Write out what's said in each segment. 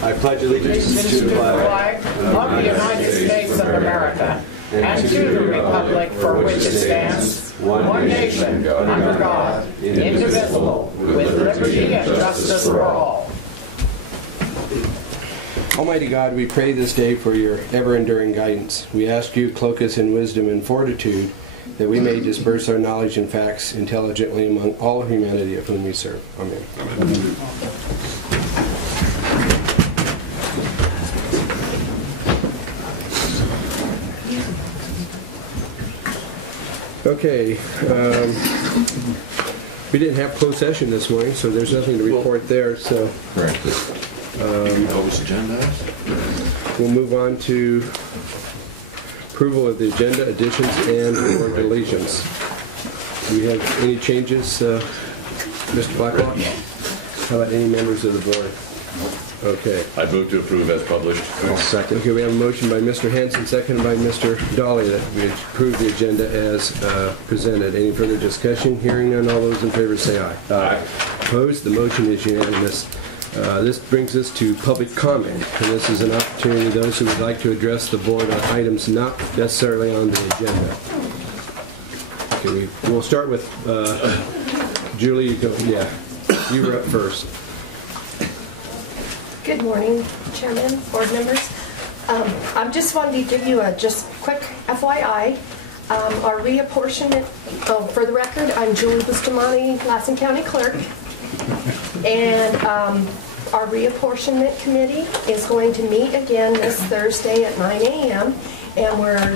I pledge allegiance to the flag of the United States of America and to the republic for which it stands, one nation, under God, indivisible, with liberty and justice for all. Almighty God, we pray this day for your ever-enduring guidance. We ask you, cloak us in wisdom and fortitude, that we may disperse our knowledge and facts intelligently among all humanity of whom we serve. Amen. Amen. Okay, we didn't have closed session this morning, so there's nothing to report there. So, we'll move on to approval of the agenda, additions and/or deletions. Do we have any changes, Mr. Blacklock? How about any members of the board? Okay. I move to approve as published. I'll second. Okay, we have a motion by Mr. Hanson, seconded by Mr. Dolly, that we approve the agenda as presented. Any further discussion? Hearing none, all those in favor say aye. Aye. Opposed? The motion is unanimous. This brings us to public comment, and this is an opportunity to those who would like to address the board on items not necessarily on the agenda. Okay, we'll start with Julie. You were up first. Good morning, Chairman, board members. I just wanted to give you a just quick FYI. Our reapportionment, for the record, I'm Julie Bustamante, Lassen County Clerk. And our reapportionment committee is going to meet again this Thursday at 9 a.m. And we're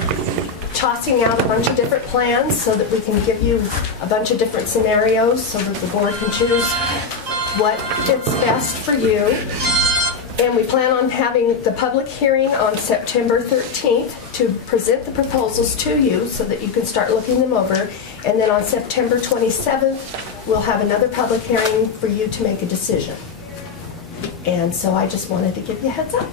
tossing out a bunch of different plans so that we can give you a bunch of different scenarios so that the board can choose what fits best for you. And we plan on having the public hearing on September 13th to present the proposals to you so that you can start looking them over. And then on September 27th, we'll have another public hearing for you to make a decision. And so I just wanted to give you a heads up.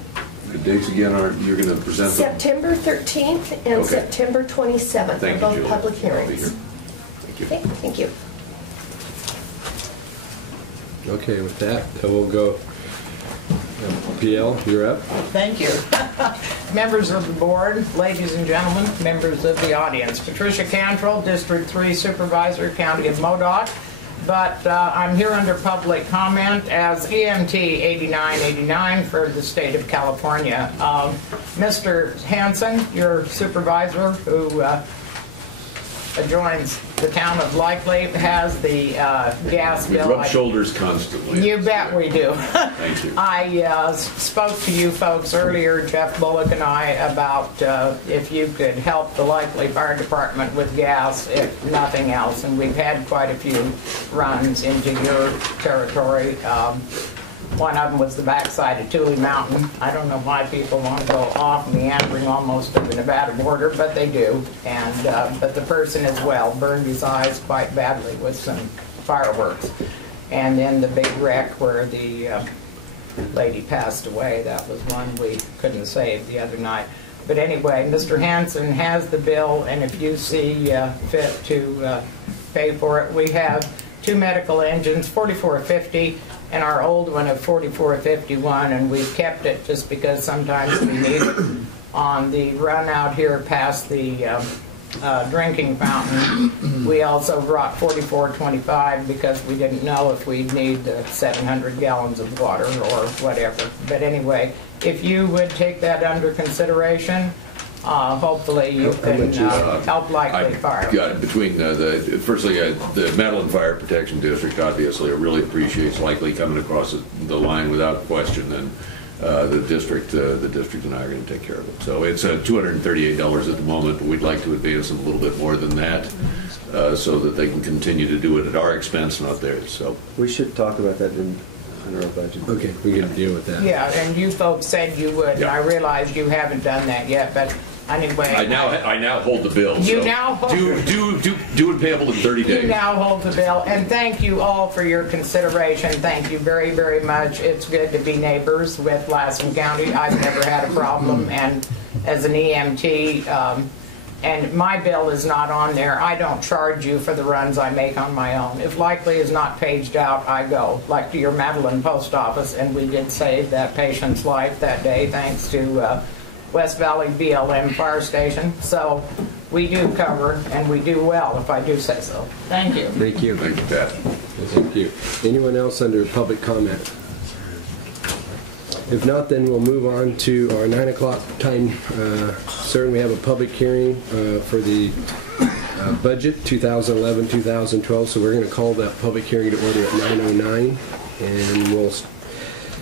The dates again are, you're going to present them? September 13th and September 27th are both public hearings. Thank you. Okay, thank you. Okay, with that, we'll go. PL, you're up. Thank you. Members of the board, ladies and gentlemen, members of the audience. Patricia Cantrell, District 3 Supervisor, County of Modoc. But I'm here under public comment as EMT 8989 for the state of California. Mr. Hanson, your supervisor, who adjoins the town of Likely, has the gas bill. We rub shoulders constantly. You bet we do. Thank you. I spoke to you folks earlier, Jeff Bullock and I, about if you could help the Likely Fire Department with gas, if nothing else. And we've had quite a few runs into your territory. One of them was the backside of Tule Mountain. I don't know why people want to go off meandering almost to the Nevada border, but they do. And but the person as well burned his eyes quite badly with some fireworks. And then the big wreck where the lady passed away, that was one we couldn't save the other night. But anyway, Mr. Hanson has the bill, and if you see fit to pay for it, we have 2 medical engines, 4450. And our old one of 4451, and we've kept it just because sometimes we need it on the run out here past the drinking fountain. We also brought 4425 because we didn't know if we'd need 700 gallons of water or whatever. But anyway, if you would take that under consideration, hopefully you can help Likely Fire. Got it. Between firstly, the Madeline Fire Protection District obviously really appreciates Likely coming across the line without question, and the district and I are going to take care of it. So it's $238 at the moment, but we'd like to advance them a little bit more than that, so that they can continue to do it at our expense, not theirs. So we should talk about that under our budget. Okay, we can deal with that. Yeah, and you folks said you would. Yeah. I realize you haven't done that yet, but anyway. I now hold the bill. You so now hold do it payable in 30 days. You now hold the bill, and thank you all for your consideration. Thank you very, very much. It's good to be neighbors with Lassen County. I've never had a problem, and as an EMT, and my bill is not on there, I don't charge you for the runs I make on my own. If likely is not paged out, I go, like to your Madeline post office, and we did save that patient's life that day thanks to West Valley BLM Fire Station. So we do cover, and we do well, if I do say so. Thank you. Thank you. Thank you, Pat. Thank you. Anyone else under public comment? If not, then we'll move on to our 9 o'clock time. Certainly, we have a public hearing for the budget 2011-2012, so we're going to call that public hearing to order at 9:09, and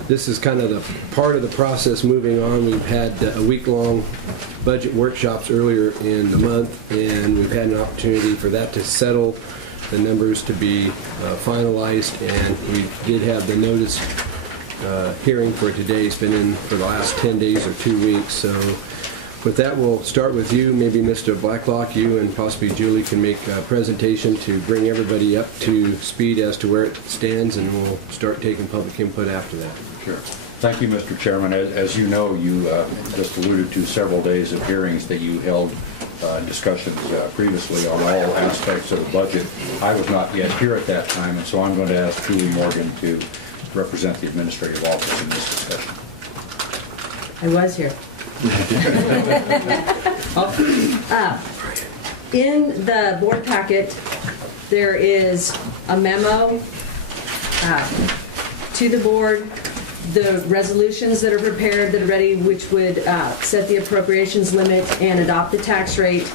this is kind of the part of the process moving on. We've had a week-long budget workshops earlier in the month, and we've had an opportunity for that to settle, the numbers to be finalized, and we did have the notice hearing for today. It's been in for the last 10 days or 2 weeks. So with that, we'll start with you. Maybe Mr. Blacklock, you and possibly Julie can make a presentation to bring everybody up to speed as to where it stands, and we'll start taking public input after that. Sure. Thank you, Mr. Chairman. As you know, you just alluded to several days of hearings that you held discussions previously on all aspects of the budget. I was not yet here at that time, and so I'm going to ask Julie Morgan to represent the administrative office in this discussion. I was here. In the board packet, there is a memo to the board, the resolutions that are prepared that are ready, which would set the appropriations limit and adopt the tax rate.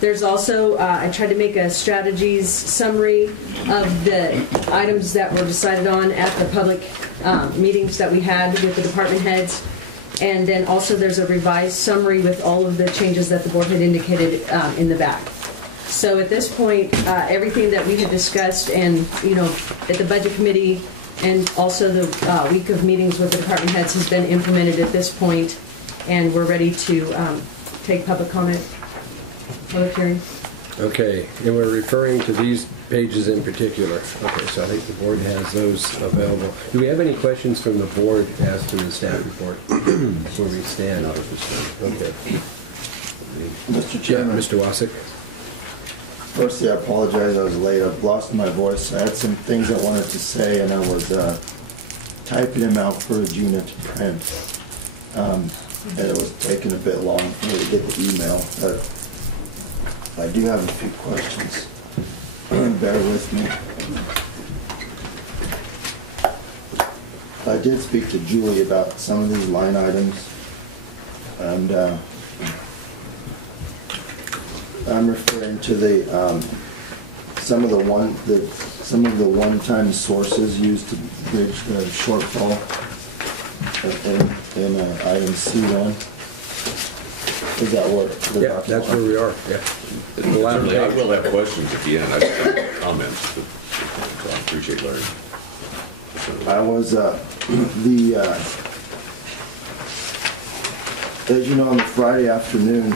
There's also, I tried to make a strategies summary of the items that were decided on at the public meetings that we had with the department heads. And then also there's a revised summary with all of the changes that the board had indicated in the back. So at this point, everything that we had discussed and, at the budget committee and also the week of meetings with the department heads has been implemented at this point, and we're ready to take public comment. Public hearing. Okay, and we're referring to these pages in particular. Okay, so I think the board has those available. Do we have any questions from the board as to the staff report? Where we stand? Okay. Mr. Chairman. Yeah, Mr. Wasik. Firstly, I apologize. I was late. I've lost my voice. I had some things I wanted to say, and I was typing them out for Gina to print. And it was taking a bit long for me to get the email. But I do have a few questions. Bear with me. I did speak to Julie about some of these line items, and I'm referring to the some of the one-time sources used to bridge the shortfall in item C1. Is that what? Yeah, that's where we are. Yeah. Certainly, I will have questions at the end. I have comments, but so I appreciate learning. I was as you know, on the Friday afternoon,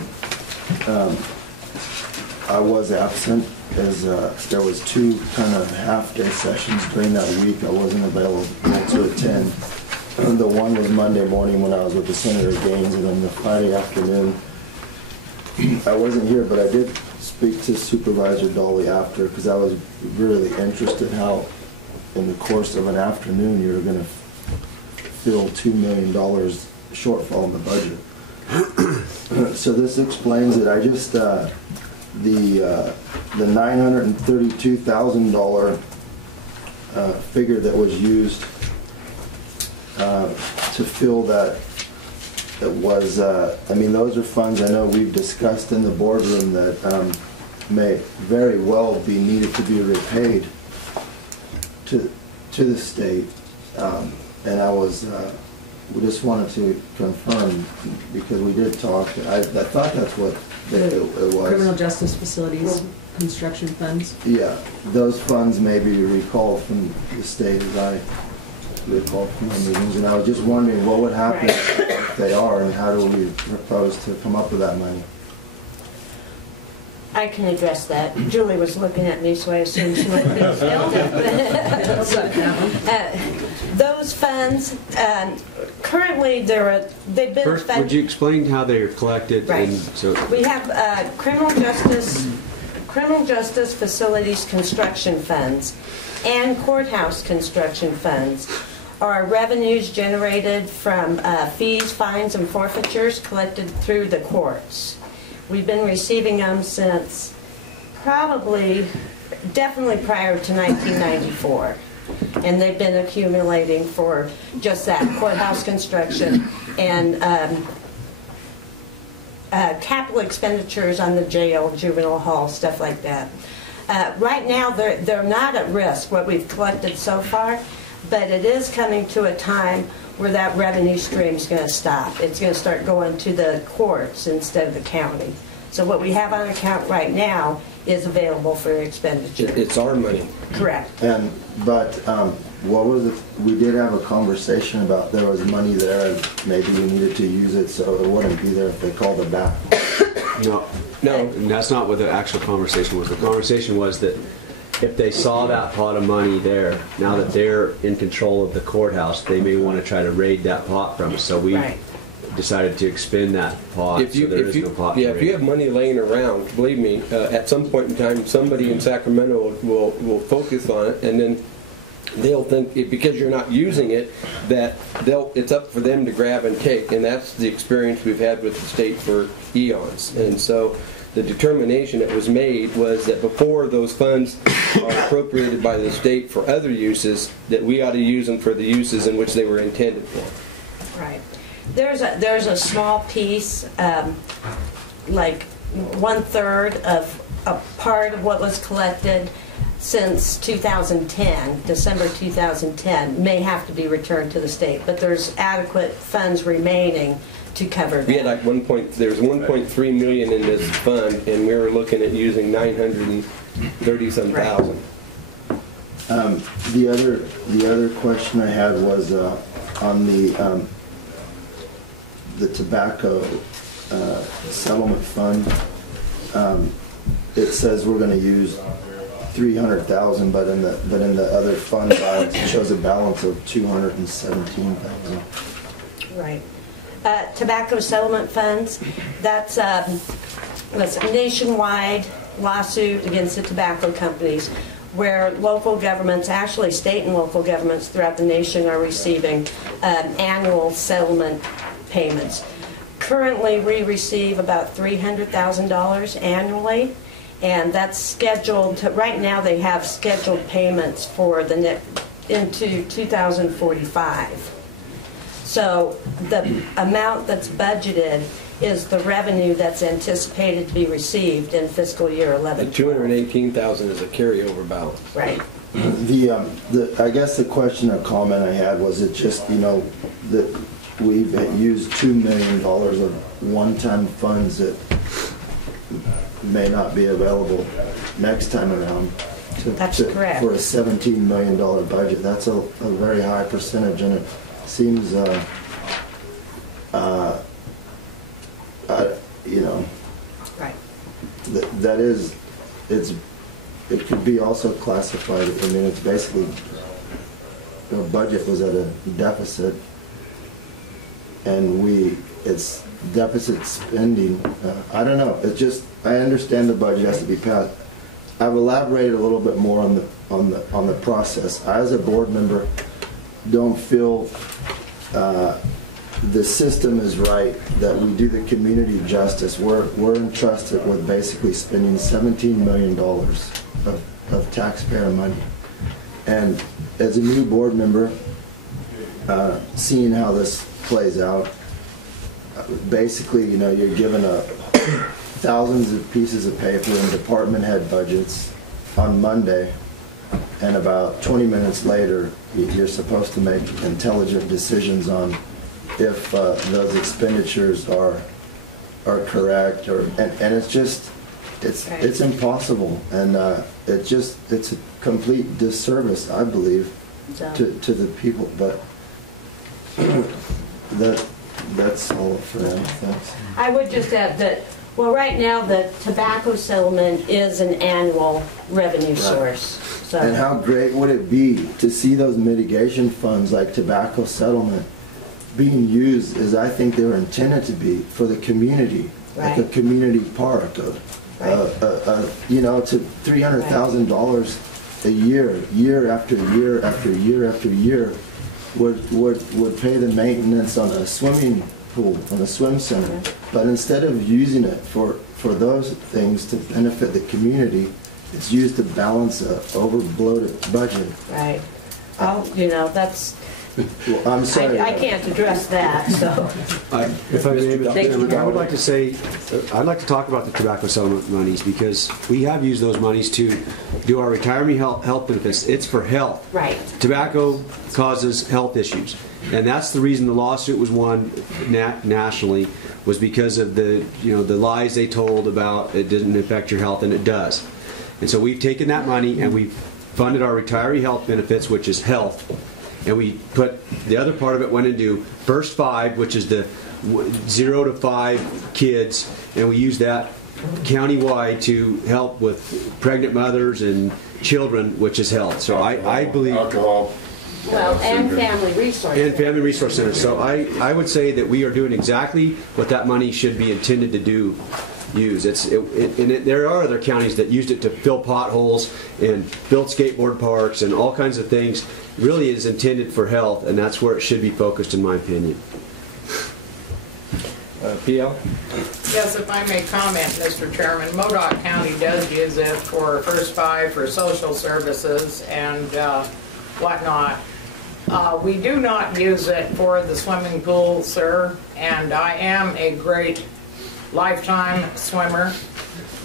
I was absent as there was 2 kind of half-day sessions during that week. I wasn't available to attend. The one was Monday morning when I was with the Senator Gaines, and then the Friday afternoon I wasn't here, but I did speak to Supervisor Dolly after, because I was really interested how in the course of an afternoon you're going to fill $2 million shortfall in the budget. So this explains it. I just the $932,000 figure that was used to fill that. It was, I mean, those are funds I know we've discussed in the boardroom that may very well be needed to be repaid to the state. And I was, we just wanted to confirm, because we did talk, I thought that's what it was. Criminal Justice Facilities Construction Funds. Yeah, those funds may be recalled from the state, as I recall from our meetings, and I was just wondering what would happen if they are, and how do we propose to come up with that money? I can address that. Julie was looking at me, so I assumed she would be still. Those those funds, currently they've been First, spent. would you explain how they are collected? Right. And so, We have criminal justice facilities construction funds and courthouse construction funds are revenues generated from fees, fines, and forfeitures collected through the courts. We've been receiving them since definitely prior to 1994. And they've been accumulating for just that, courthouse construction and capital expenditures on the jail, juvenile hall, stuff like that. Right now, they're not at risk, what we've collected so far, but it is coming to a time where that revenue stream is going to stop. It's going to start going to the courts instead of the county. So what we have on account right now is available for expenditure. It's our money. Correct. But what was it? We did have a conversation about there was money there and maybe we needed to use it so it wouldn't be there if they called it back. no, that's not what the actual conversation was. The conversation was that if they saw that pot of money there, now that they're in control of the courthouse, they may want to try to raid that pot from us. So we decided to expend that pot. If you have money laying around, believe me, at some point in time, somebody in Sacramento will focus on it, and then they'll think because you're not using it that it's up for them to grab and take, and that's the experience we've had with the state for eons. And so the determination that was made was that before those funds are appropriated by the state for other uses, that we ought to use them for the uses in which they were intended for. Right. There's a small piece, like 1/3 of a part of what was collected since 2010, December 2010, may have to be returned to the state, but there's adequate funds remaining to cover that. We had like there's 1.3 million in this fund, and we were looking at using 930-some thousand. The other question I had was on the tobacco settlement fund. It says we're going to use 300,000, but in the other fund balance it shows a balance of 217,000. Right. Tobacco settlement funds, that's a nationwide lawsuit against the tobacco companies where local governments, actually state and local governments throughout the nation, are receiving annual settlement payments. Currently, we receive about $300,000 annually, and that's scheduled to, right now they have scheduled payments for into 2045. So the amount that's budgeted is the revenue that's anticipated to be received in fiscal year 11. The 218,000 is a carryover balance. Right. I guess the question or comment I had was it just, that we've used $2 million of one-time funds that may not be available next time around. That's correct. For a $17 million budget. That's a very high percentage, and it seems, Right. that is, it could be also classified, I mean, it's basically, the budget was at a deficit, and it's deficit spending. I don't know, it's just, I understand the budget has to be passed. I've elaborated a little bit more on the process. I, as a board member, don't feel the system is right, that we do the community justice. We're entrusted with basically spending $17 million of taxpayer money. And as a new board member, seeing how this plays out, basically, you're given thousands of pieces of paper and department head budgets on Monday, and about 20 minutes later, you're supposed to make intelligent decisions on if those expenditures are correct, and it's just it's impossible, and it's a complete disservice, I believe, to the people. But that's all for now. Thanks. I would just add that, well, right now the tobacco settlement is an annual revenue source. So, And how great would it be to see those mitigation funds like tobacco settlement being used as I think they were intended to be for the community, like a Right. community park, to $300,000 a year after year after year after year, would pay the maintenance on a swimming pool, on a swim center. But instead of using it for those things to benefit the community, it's used to balance a over-bloated budget. right. That's, Well, I'm sorry. I can't address that, so. If I may, Mr. Thank you. Chairman, I would like to say, I'd like to talk about the tobacco settlement monies because we have used those monies to do our retiree health benefits. It's for health. Right. Tobacco causes health issues. And that's the reason the lawsuit was won nationally, was because of the lies they told about it didn't affect your health, and it does. And so we've taken that money and we've funded our retiree health benefits, which is health. And we put the other part of it went into First 5, which is the 0 to 5 kids, and we use that countywide to help with pregnant mothers and children, which is health. So I believe Alcohol. Well, and family resources. and family resource centers. So I would say that we are doing exactly what that money should be intended to do. There are other counties that used it to fill potholes and build skateboard parks and all kinds of things. Really is intended for health, and that's where it should be focused, in my opinion. PL? Yes, if I may comment, Mr. Chairman, Modoc County does use it for First 5 for social services and whatnot. We do not use it for the swimming pool, sir, and I am a great lifetime swimmer,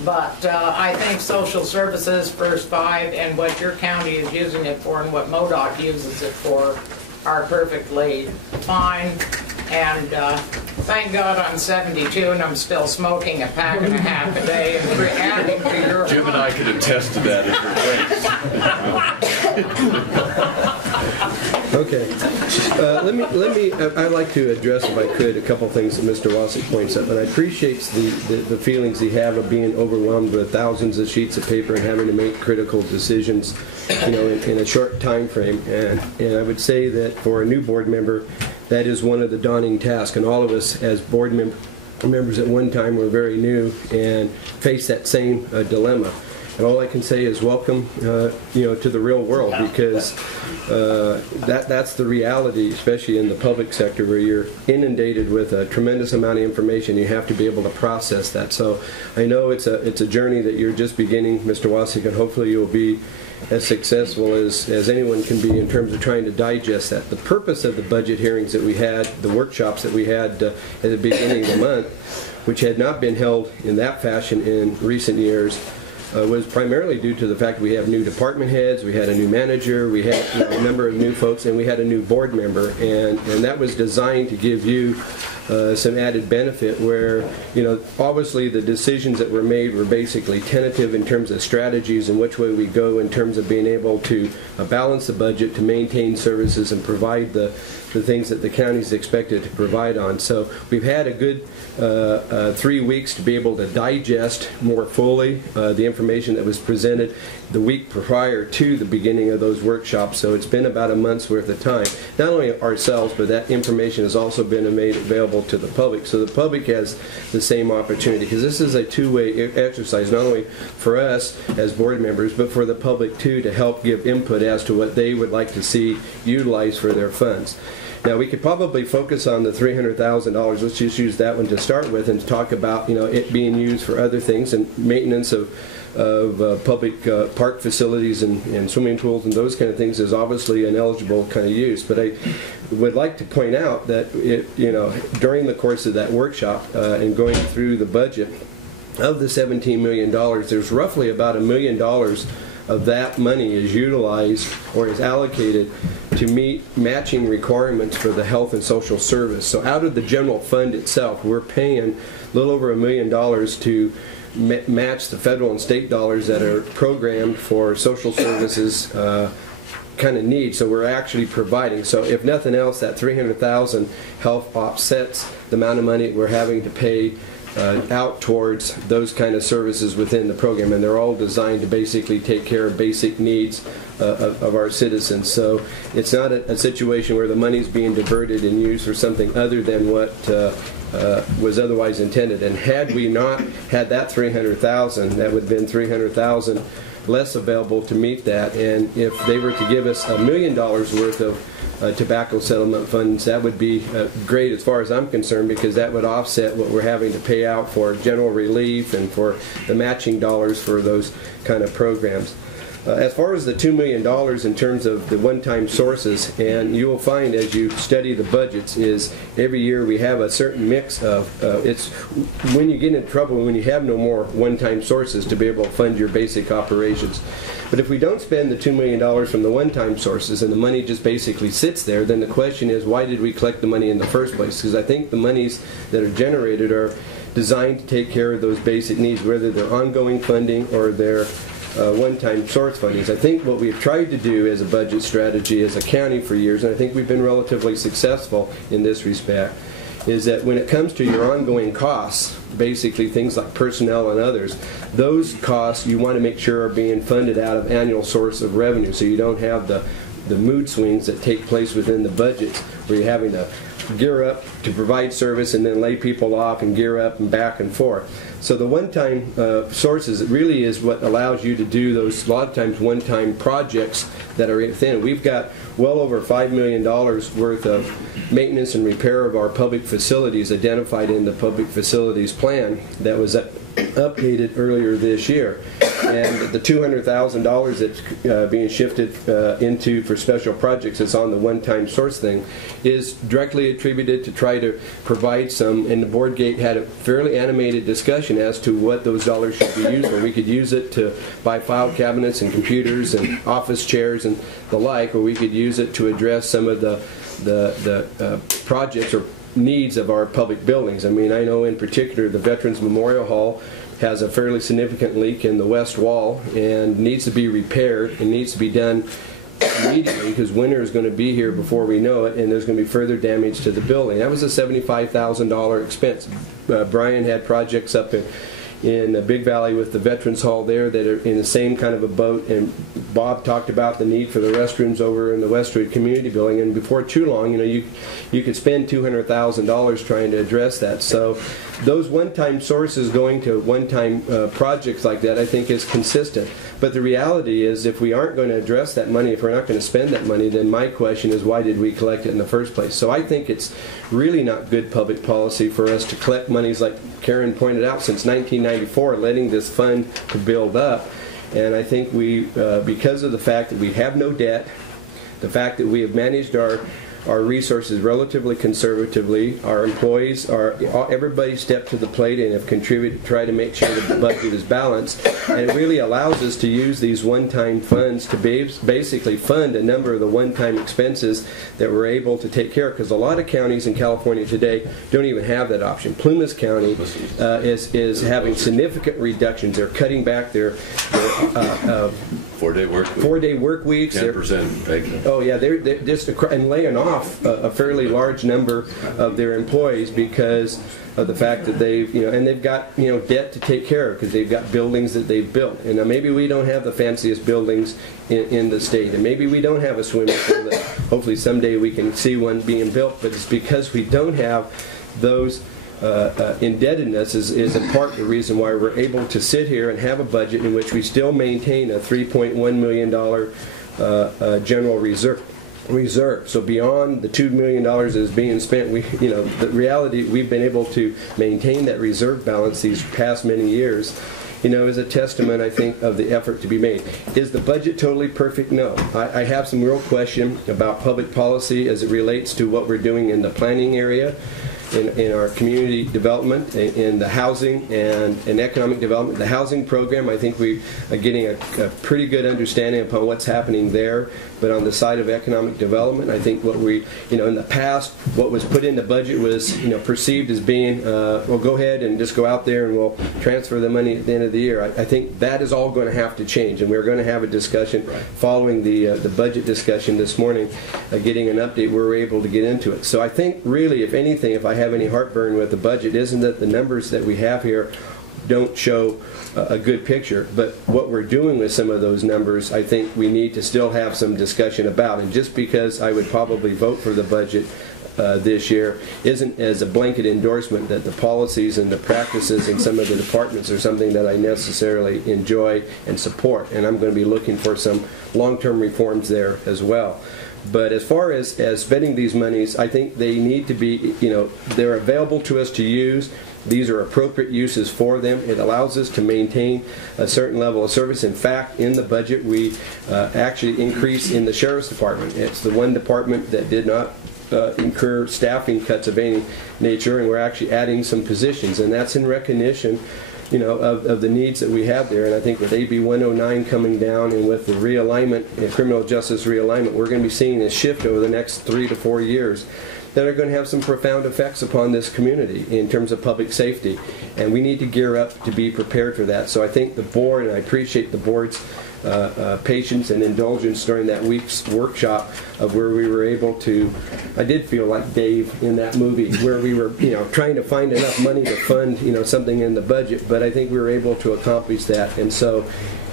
but I think social services, First 5, and what your county is using it for and what MoDOT uses it for are perfectly fine. And thank God I'm 72 and I'm still smoking a pack and a half a day and adding to your Jim and I can attest to that in your place. Okay. I'd like to address, if I could, a couple things that Mr. Wassick points up. And I appreciate the feelings he have of being overwhelmed with thousands of sheets of paper and having to make critical decisions, in a short time frame. And I would say that for a new board member, that is one of the daunting tasks. And all of us as board members at one time were very new and faced that same dilemma. And all I can say is welcome, to the real world, because that's the reality, especially in the public sector, where you're inundated with a tremendous amount of information. You have to be able to process that. So I know it's a journey that you're just beginning, Mr. Wassick, and hopefully you'll be as successful as anyone can be in terms of trying to digest that. The purpose of the budget hearings that we had, the workshops that we had at the beginning of the month, which had not been held in that fashion in recent years, was primarily due to the fact we have new department heads, we had a new manager, we had a number of new folks, and we had a new board member, and that was designed to give you some added benefit where, obviously the decisions that were made were basically tentative in terms of strategies and which way we go in terms of being able to balance the budget, to maintain services and provide the things that the county is expected to provide on. So we've had a good 3 weeks to be able to digest more fully the information that was presented the week prior to the beginning of those workshops. So it's been about a month's worth of time. Not only ourselves, but that information has also been made available to the public. So the public has the same opportunity, because this is a two-way exercise, not only for us as board members, but for the public too, to help give input as to what they would like to see utilized for their funds. Now, we could probably focus on the $300,000. Let's just use that one to start with and talk about, it being used for other things and maintenance of public park facilities and swimming pools and those kind of things is obviously an eligible kind of use. But I would like to point out that during the course of that workshop and going through the budget of the $17 million, there's roughly about $1 million of that money is utilized or is allocated to meet matching requirements for the health and social service. So out of the general fund itself, we're paying a little over $1 million to match the federal and state dollars that are programmed for social services kind of needs. So we're actually providing. So if nothing else, that $300,000 help offsets the amount of money we're having to pay out towards those kind of services within the program, and they're all designed to basically take care of basic needs of our citizens. So it's not a situation where the money's being diverted and used for something other than what was otherwise intended. And had we not had that $300,000, that would have been $300,000 less available to meet that. And if they were to give us $1 million worth of tobacco settlement funds, that would be great as far as I'm concerned, because that would offset what we're having to pay out for general relief and for the matching dollars for those kind of programs. As far as the $2 million in terms of the one-time sources, and you will find as you study the budgets, is every year we have a certain mix of, it's when you get in trouble when you have no more one-time sources to be able to fund your basic operations. But if we don't spend the $2 million from the one-time sources and the money just basically sits there, then the question is, why did we collect the money in the first place? Because I think the monies that are generated are designed to take care of those basic needs, whether they're ongoing funding or they're one-time source fundings. I think what we've tried to do as a budget strategy as a county for years, and I think we've been relatively successful in this respect, is that when it comes to your ongoing costs, basically things like personnel and others, those costs you want to make sure are being funded out of annual source of revenue, so you don't have the mood swings that take place within the budgets where you're having to gear up to provide service and then lay people off and gear up and back and forth. So the one-time sources really is what allows you to do those, a lot of times, one-time projects that are within. We've got well over $5 million worth of maintenance and repair of our public facilities identified in the public facilities plan that was updated earlier this year. And the $200,000 that's being shifted into for special projects that's on the one-time source thing is directly attributed to try to provide some, and the board gate had a fairly animated discussion as to what those dollars should be used for. We could use it to buy file cabinets and computers and office chairs and the like, or we could use it to address some of the projects or needs of our public buildings. I mean, I know in particular the Veterans Memorial Hall has a fairly significant leak in the west wall and needs to be repaired and needs to be done immediately because winter is going to be here before we know it, and there's going to be further damage to the building. That was a $75,000 expense. Brian had projects up in Big Valley with the Veterans Hall there that are in the same kind of a boat, and Bob talked about the need for the restrooms over in the Westwood Community Building, and before too long, you know, you could spend $200,000 trying to address that. So those one-time sources going to one-time projects like that, I think, is consistent. But the reality is, if we aren't going to address that money, if we're not going to spend that money, then my question is, why did we collect it in the first place? So I think it's really not good public policy for us to collect monies, like Karen pointed out, since 1994, letting this fund to build up. And I think we, because of the fact that we have no debt, the fact that we have managed our resources relatively conservatively, our employees everybody stepped to the plate and have contributed to try to make sure that the budget is balanced, and it really allows us to use these one-time funds to basically fund a number of the one-time expenses that we're able to take care of, because a lot of counties in California today don't even have that option. Plumas County is having significant reductions. They're cutting back their 4-day work week. 4-day work weeks. 10% pay cut. Oh yeah, they're just and laying off a fairly large number of their employees because of the fact that they've, and they've got, debt to take care of because they've got buildings that they've built. And maybe we don't have the fanciest buildings in the state, and maybe we don't have a swimming pool that hopefully someday we can see one being built, but it's because we don't have those indebtedness is a part of the reason why we're able to sit here and have a budget in which we still maintain a $3.1 million general reserve. So beyond the $2 million that is being spent, the reality, we've been able to maintain that reserve balance these past many years, is a testament, I think, of the effort to be made. Is the budget totally perfect? No. I have some real question about public policy as it relates to what we're doing in the planning area, in our community development, in the housing and economic development. The housing program, I think we are getting a pretty good understanding upon what's happening there. But on the side of economic development, I think what we, in the past, what was put in the budget was, perceived as being, well, go ahead and just go out there and we'll transfer the money at the end of the year. I think that is all going to have to change, and we're going to have a discussion following the budget discussion this morning, getting an update where we're able to get into it. So I think really, if anything, if I have any heartburn with the budget isn't that the numbers that we have here don't show a good picture, but what we're doing with some of those numbers, I think we need to still have some discussion about. And just because I would probably vote for the budget this year isn't as a blanket endorsement that the policies and the practices in some of the departments are something that I necessarily enjoy and support. And I'm going to be looking for some long-term reforms there as well. But as far as spending these monies, I think they need to be, they're available to us to use. These are appropriate uses for them. It allows us to maintain a certain level of service. In fact, in the budget, we actually increase in the Sheriff's Department. It's the one department that did not incur staffing cuts of any nature, and we're actually adding some positions, and that's in recognition of the needs that we have there. And I think with AB 109 coming down and with the realignment, criminal justice realignment, we're going to be seeing a shift over the next 3 to 4 years that are going to have some profound effects upon this community in terms of public safety. And we need to gear up to be prepared for that. So I think the board, and I appreciate the board's patience and indulgence during that week's workshop of where we were able to, I did feel like Dave in that movie where we were trying to find enough money to fund something in the budget, but I think we were able to accomplish that. And so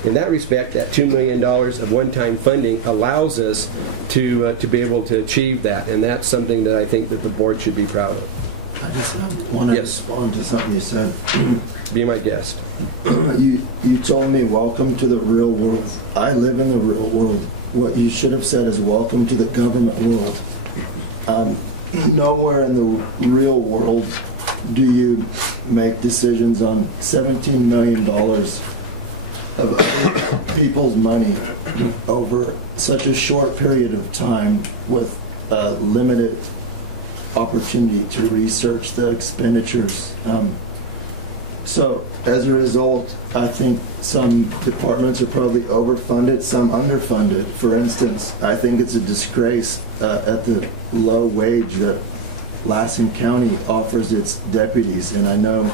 in that respect, that $2 million of one-time funding allows us to be able to achieve that, and that's something that I think that the board should be proud of. I just want to respond to something you said. Be my guest. You told me, welcome to the real world. I live in the real world. What you should have said is, welcome to the government world. Nowhere in the real world do you make decisions on $17 million of people's money over such a short period of time with limited opportunity to research the expenditures. So as a result, I think some departments are probably overfunded, some underfunded. For instance, I think it's a disgrace at the low wage that Lassen County offers its deputies, and I know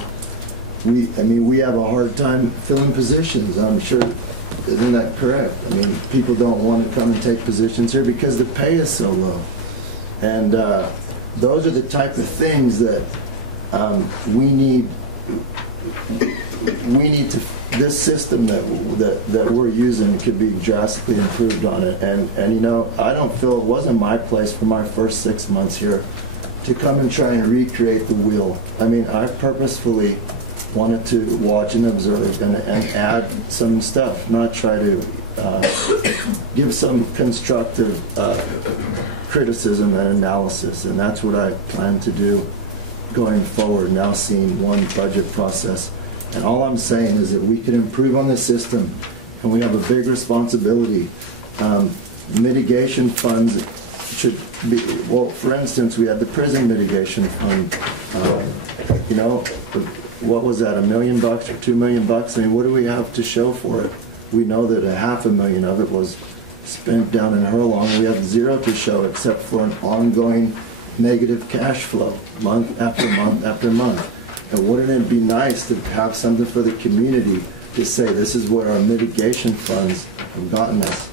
we have a hard time filling positions. I'm sure, isn't that correct? I mean, people don't want to come and take positions here because the pay is so low. And those are the type of things that we need to, this system that we're using could be drastically improved on it. And I don't feel it wasn't my place for my first 6 months here to come and try and recreate the wheel. I mean, I purposefully wanted to watch and observe and add some stuff, not try to give some constructive criticism and analysis, and that's what I plan to do going forward, now seeing one budget process. And all I'm saying is that we can improve on the system, and we have a big responsibility. Mitigation funds should be, well, for instance, we had the prison mitigation fund. What was that, $1 million or $2 million? I mean, what do we have to show for it? We know that $500,000 of it was spent down in Hurlong. We have zero to show except for an ongoing negative cash flow, month after month after month. And wouldn't it be nice to have something for the community to say, this is what our mitigation funds have gotten us?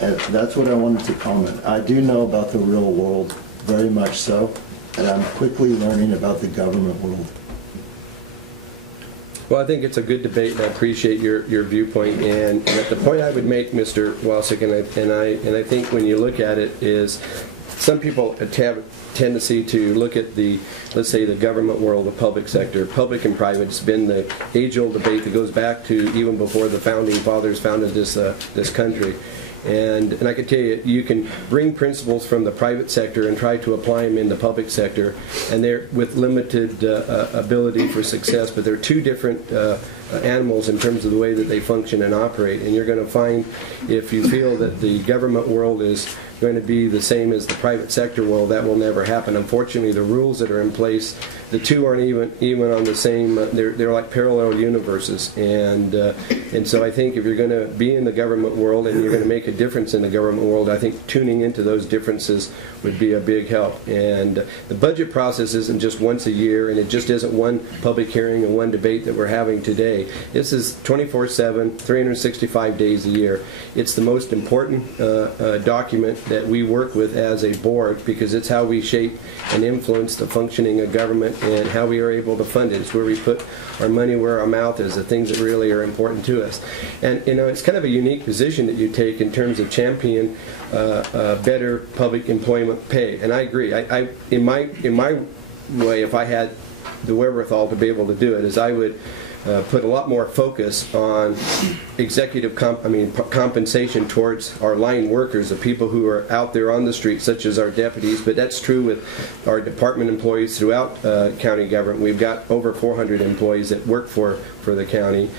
And that's what I wanted to comment. I do know about the real world, very much so, and I'm quickly learning about the government world. Well, I think it's a good debate, and I appreciate your viewpoint. And the point I would make, Mr. Walsick, and I think when you look at it, is some people have a tendency to look at the, let's say, the government world, the public sector, public and private. It's been the age-old debate that goes back to even before the founding fathers founded this country. And I can tell you, you can bring principles from the private sector and try to apply them in the public sector, and they're with limited ability for success, but they're two different animals in terms of the way that they function and operate. And you're going to find, if you feel that the government world is going to be the same as the private sector world, that will never happen. Unfortunately, the rules that are in place, the two aren't even on the same, they're like parallel universes. And so I think if you're going to be in the government world and you're going to make a difference in the government world, I think tuning into those differences would be a big help. And the budget process isn't just once a year, and it just isn't one public hearing and one debate that we're having today. This is 24/7, 365 days a year. It's the most important document that we work with as a board, because it's how we shape and influence the functioning of government and how we are able to fund it. It's where we put our money where our mouth is, the things that really are important to us. And it's kind of a unique position that you take in terms of champion better public employment pay. And I agree. In my way, if I had the wherewithal to be able to do it, is I would put a lot more focus on executive compensation towards our line workers, the people who are out there on the street, such as our deputies. But that's true with our department employees throughout county government. We've got over 400 employees that work for the county.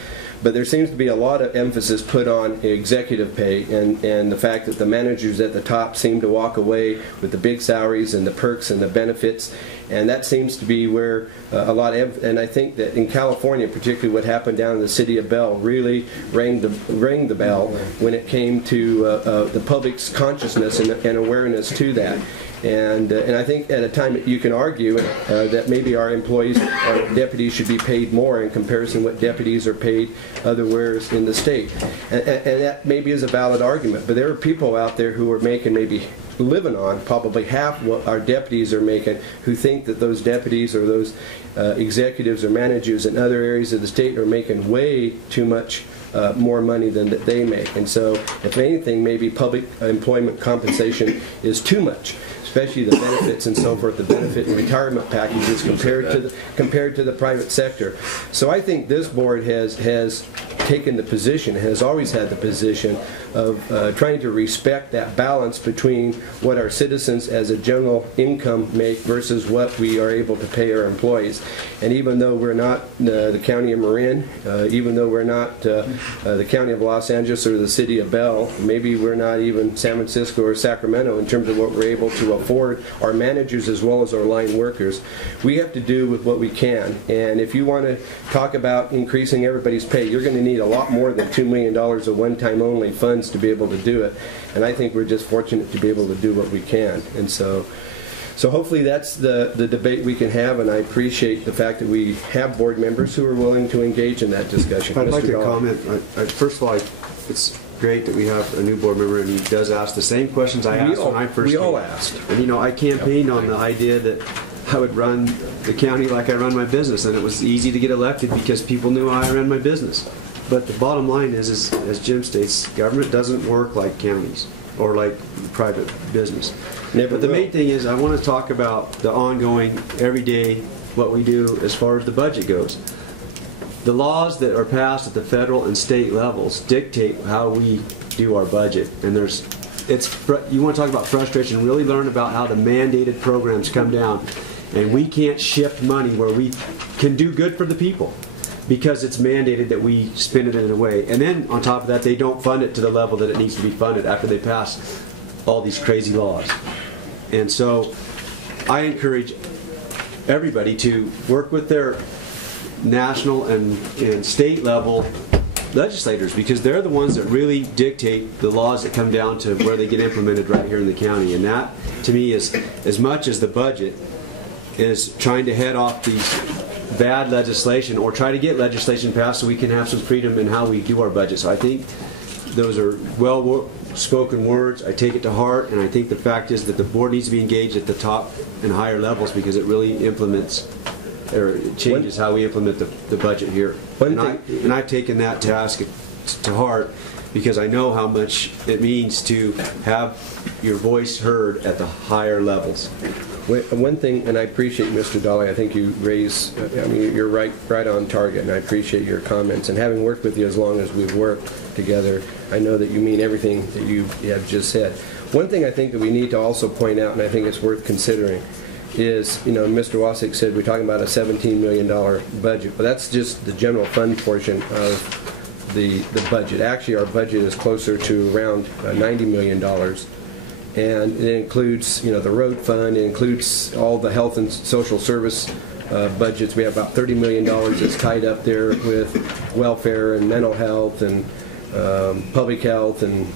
But there seems to be a lot of emphasis put on executive pay, and the fact that the managers at the top seem to walk away with the big salaries and the perks and the benefits, and that seems to be where a lot of, and I think that in California, particularly what happened down in the city of Bell, really rang the bell when it came to the public's consciousness and awareness to that. And I think at a time that you can argue that maybe our employees, our deputies, should be paid more in comparison to what deputies are paid otherwheres in the state. And that maybe is a valid argument. But there are people out there who are making maybe living on probably half what our deputies are making, who think that those deputies or those executives or managers in other areas of the state are making way too much more money than that they make. And so, if anything, maybe public employment compensation is too much, especially the benefits and so forth, the benefit and retirement packages compared to the private sector. So I think this board has taken the position, has always had the position of trying to respect that balance between what our citizens as a general income make versus what we are able to pay our employees. And even though we're not the county of Marin, even though we're not the county of Los Angeles or the city of Bell, maybe we're not even San Francisco or Sacramento in terms of what we're able to afford our managers as well as our line workers, we have to do with what we can. And if you want to talk about increasing everybody's pay, you're going to need a lot more than $2 million of one-time only funds to be able to do it. And I think we're just fortunate to be able to do what we can. And so hopefully that's the debate we can have, and I appreciate the fact that we have board members who are willing to engage in that discussion. I'd like to Dahl. comment. First of all, it's great that we have a new board member, and he does ask the same questions I asked when I first came. We all asked. And I campaigned on the idea that I would run the county like I run my business, and it was easy to get elected because people knew how I ran my business. But the bottom line is, as Jim states, government doesn't work like counties or like private business. But the main thing is, I want to talk about the ongoing, everyday, what we do as far as the budget goes. The laws that are passed at the federal and state levels dictate how we do our budget. And you want to talk about frustration, really learn about how the mandated programs come down. And we can't shift money where we can do good for the people, because it's mandated that we spend it in a way. And then, on top of that, they don't fund it to the level that it needs to be funded after they pass all these crazy laws. And so, I encourage everybody to work with their national and state level legislators, because they're the ones that really dictate the laws that come down to where they get implemented right here in the county. And that, to me, is as much as the budget is trying to head off these bad legislation or try to get legislation passed so we can have some freedom in how we do our budget. So I think those are well-spoken words. I take it to heart, and I think the fact is that the board needs to be engaged at the top and higher levels, because it really implements or it changes how we implement the budget here. And I've taken that task to heart, because I know how much it means to have your voice heard at the higher levels. One thing, and I appreciate Mr. Dolly, I think you raise, you're right on target, and I appreciate your comments. And having worked with you as long as we've worked together, I know that you mean everything that you have just said. One thing I think that we need to also point out, and I think it's worth considering, is, Mr. Wasik said we're talking about a $17 million budget, but that's just the general fund portion of the budget. Actually, our budget is closer to around $90 million. And it includes, the road fund. It includes all the health and social service budgets. We have about $30 million that's tied up there with welfare and mental health and public health and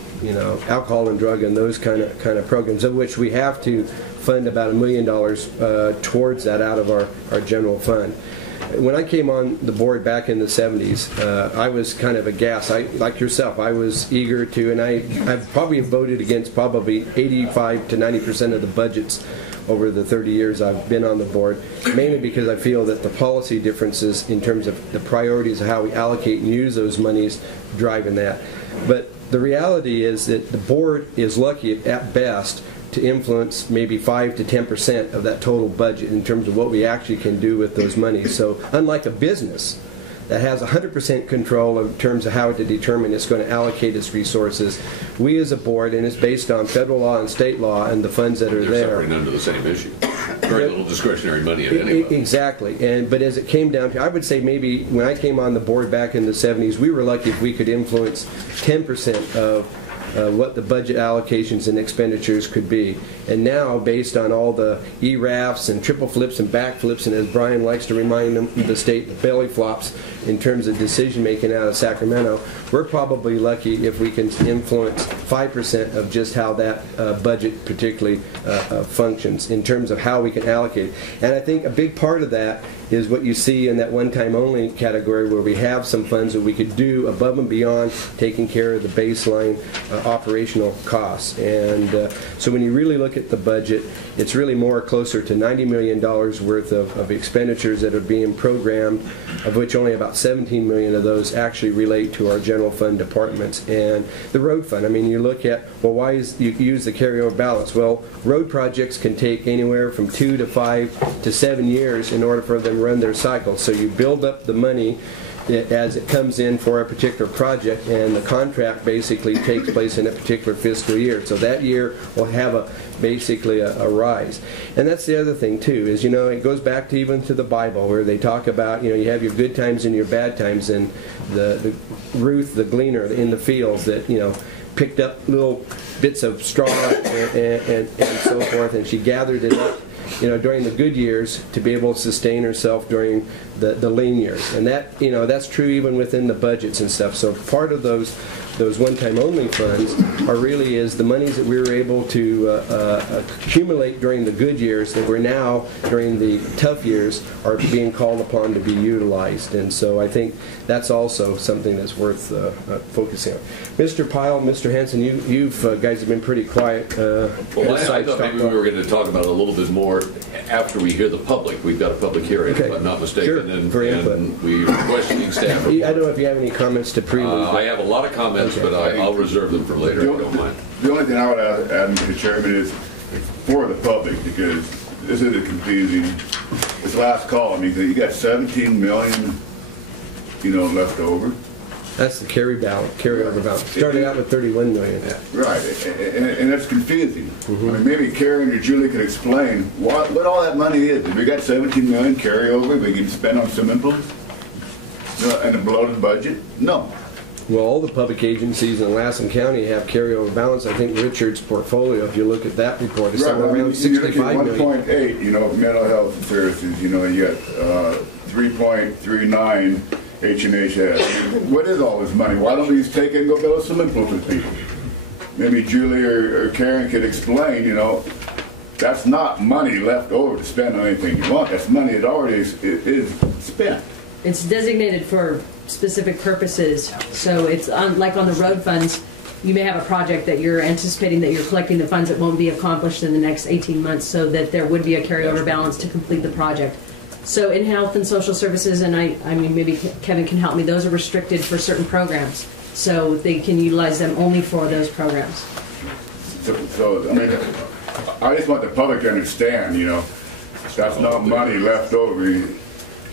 alcohol and drug and those kind of programs, of which we have to fund about $1 million towards that out of our general fund. when I came on the board back in the 70s, I was kind of aghast. Like yourself, I was eager to, and I've probably voted against probably 85 to 90% of the budgets over the 30 years I've been on the board, mainly because I feel that the policy differences in terms of the priorities of how we allocate and use those monies driving that. But the reality is that the board is lucky at best to influence maybe 5 to 10% of that total budget in terms of what we actually can do with those monies. So unlike a business that has 100% control in terms of how to determine it's going to allocate its resources, we as a board, and it's based on federal law and state law and the funds that are They're there. suffering under the same issue. Very little discretionary money in any of it. Exactly. But as it came down to, I would say maybe when I came on the board back in the 70s, we were lucky if we could influence 10% of what the budget allocations and expenditures could be. And now, based on all the ERAFs and triple flips and back flips, and as Brian likes to remind the state, the belly flops in terms of decision making out of Sacramento, we're probably lucky if we can influence 5% of just how that budget particularly functions in terms of how we can allocate it. And I think a big part of that is what you see in that one-time only category, where we have some funds that we could do above and beyond taking care of the baseline operational costs. And so when you really look at the budget, it's really more closer to $90 million worth of expenditures that are being programmed, of which only about 17 million of those actually relate to our general fund departments. And the road fund, I mean, you look at, well, why is you use the carryover balance? Well, road projects can take anywhere from 2 to 5 to 7 years in order for them to run their cycle. So you build up the money as it comes in for a particular project, and the contract basically takes place in a particular fiscal year. So that year will have basically a rise. And that's the other thing too, is, you know, it goes back to even to the Bible, where they talk about, you know, you have your good times and your bad times, and the Ruth, the gleaner in the fields that, you know, picked up little bits of straw and so forth, and she gathered it up, you know, during the good years to be able to sustain herself during the lean years. And that, you know, that's true even within the budgets and stuff. So part of those one-time only funds are really is the monies that we were able to accumulate during the good years that we're now, during the tough years, are being called upon to be utilized. And so I think that's also something that's worth focusing on. Mr. Pyle, Mr. Hanson, you guys have been pretty quiet. Well, I thought maybe we were going to talk about it a little bit more after we hear the public. We've got a public hearing, okay, if I'm not mistaken, sure, and input. we're questioning staff. I don't know if you have any comments to prelude. I have a lot of comments, but I'll reserve them for later, if you don't mind. The only thing I would add, Mr. Chairman, is for the public, because this is confusing. This last call, I mean, you got 17 million, you know, left over. That's the carryover balance. Started out with 31 million. Right, and that's confusing. I mean, maybe Karen or Julie could explain what all that money is. If we got 17 million carryover, we can spend on swimming pools and a bloated budget? No. Well, all the public agencies in Lassen County have carryover balance. I think Richard's portfolio, if you look at that report, is somewhere around 65 million. 1.8, you know, mental health services, you know, you got 3.39 H&H has. What is all this money? Why don't we just take it and go build a swimming pool for people? Maybe Julie or Karen could explain, you know, that's not money left over to spend on anything you want. That's money that already is spent. It's designated for specific purposes. So it's like on the road funds, you may have a project that you're anticipating that you're collecting the funds that won't be accomplished in the next 18 months, so that there would be a carryover balance to complete the project. So in health and social services, and I mean, maybe Kevin can help me, those are restricted for certain programs. So they can utilize them only for those programs. So I mean, I just want the public to understand, you know, that's not money left over in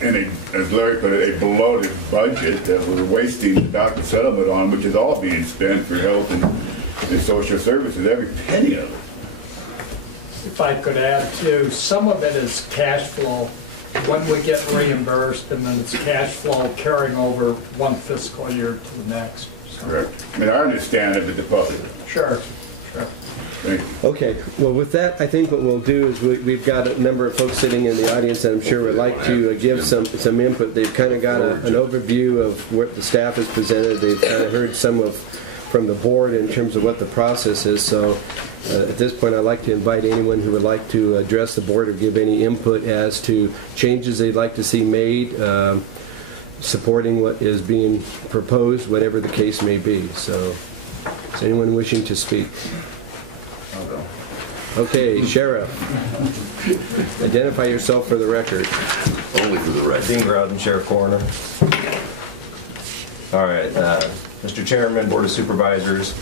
as Larry put it, a bloated budget that we're wasting the doctor settlement on, which is all being spent for health and social services, every penny of it. If I could add too, some of it is cash flow when we get reimbursed, and then it's cash flow carrying over one fiscal year to the next. So. Correct. I mean, I understand it, but the public. Sure. Thank you. Okay. Well, with that, I think what we'll do is we've got a number of folks sitting in the audience that I'm sure would like to give some input. They've kind of got an overview of what the staff has presented. They've kind of heard some of from the board in terms of what the process is. So at this point, I'd like to invite anyone who would like to address the board or give any input as to changes they'd like to see made, supporting what is being proposed, whatever the case may be. So is anyone wishing to speak? Okay, Sheriff. Identify yourself for the record. Only for the record. Dean Grouden, Sheriff Coroner. All right, Mr. Chairman, Board of Supervisors.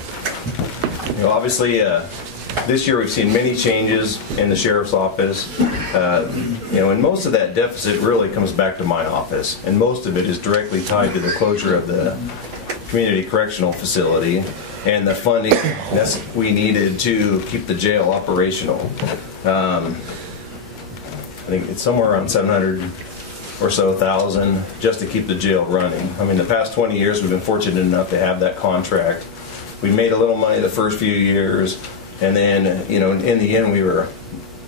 You know, obviously, this year we've seen many changes in the Sheriff's Office. You know, and most of that deficit really comes back to my office, and most of it is directly tied to the closure of the Community Correctional Facility and the funding that we needed to keep the jail operational. I think it's somewhere around 700 or so thousand just to keep the jail running. I mean, the past 20 years we've been fortunate enough to have that contract. We made a little money the first few years, and then, you know, in the end we were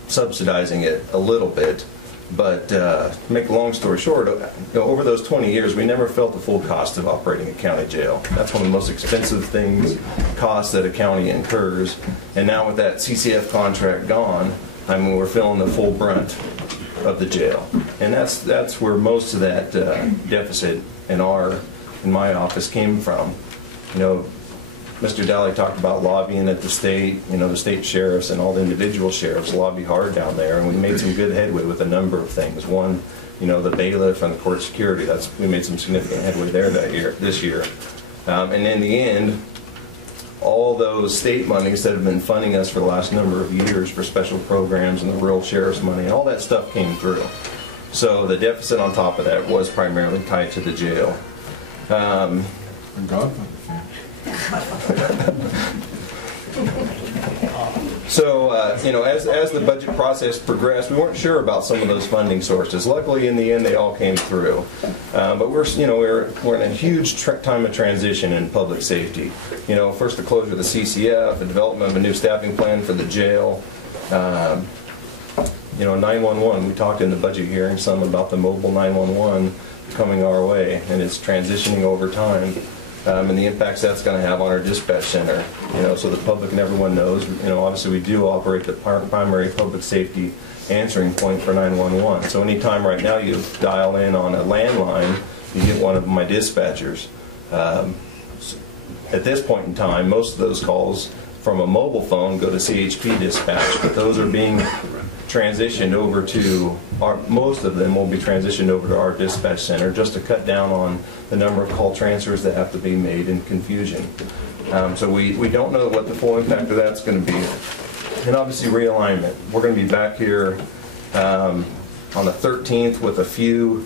subsidizing it a little bit. But to make a long story short, you know, over those 20 years, we never felt the full cost of operating a county jail. That's one of the most expensive costs that a county incurs. And now with that CCF contract gone, I mean, we're feeling the full brunt of the jail. And that's where most of that deficit in my office came from. You know, Mr. Daly talked about lobbying at the state. You know, the state sheriffs and all the individual sheriffs lobby hard down there, and we made some good headway with a number of things. One, you know, the bailiff and the court security. We made some significant headway there this year. And in the end, all those state monies that have been funding us for the last number of years for special programs and the rural sheriff's money, all that stuff came through. So the deficit on top of that was primarily tied to the jail. So, you know, as the budget process progressed, we weren't sure about some of those funding sources. Luckily, in the end, they all came through. But we're in a huge time of transition in public safety. You know, first the closure of the CCF, the development of a new staffing plan for the jail. You know, 911. We talked in the budget hearing some about the mobile 911 coming our way, and it's transitioning over time. And the impacts that's going to have on our dispatch center, you know, so the public and everyone knows. You know, obviously we do operate the primary public safety answering point for 911. So anytime right now you dial in on a landline, you get one of my dispatchers. At this point in time, most of those calls from a mobile phone go to CHP dispatch, but those are being transitioned over to most of them will be transitioned over to our dispatch center just to cut down on the number of call transfers that have to be made and confusion. So we don't know what the full impact of that's going to be. And obviously realignment. We're going to be back here on the 13th with a few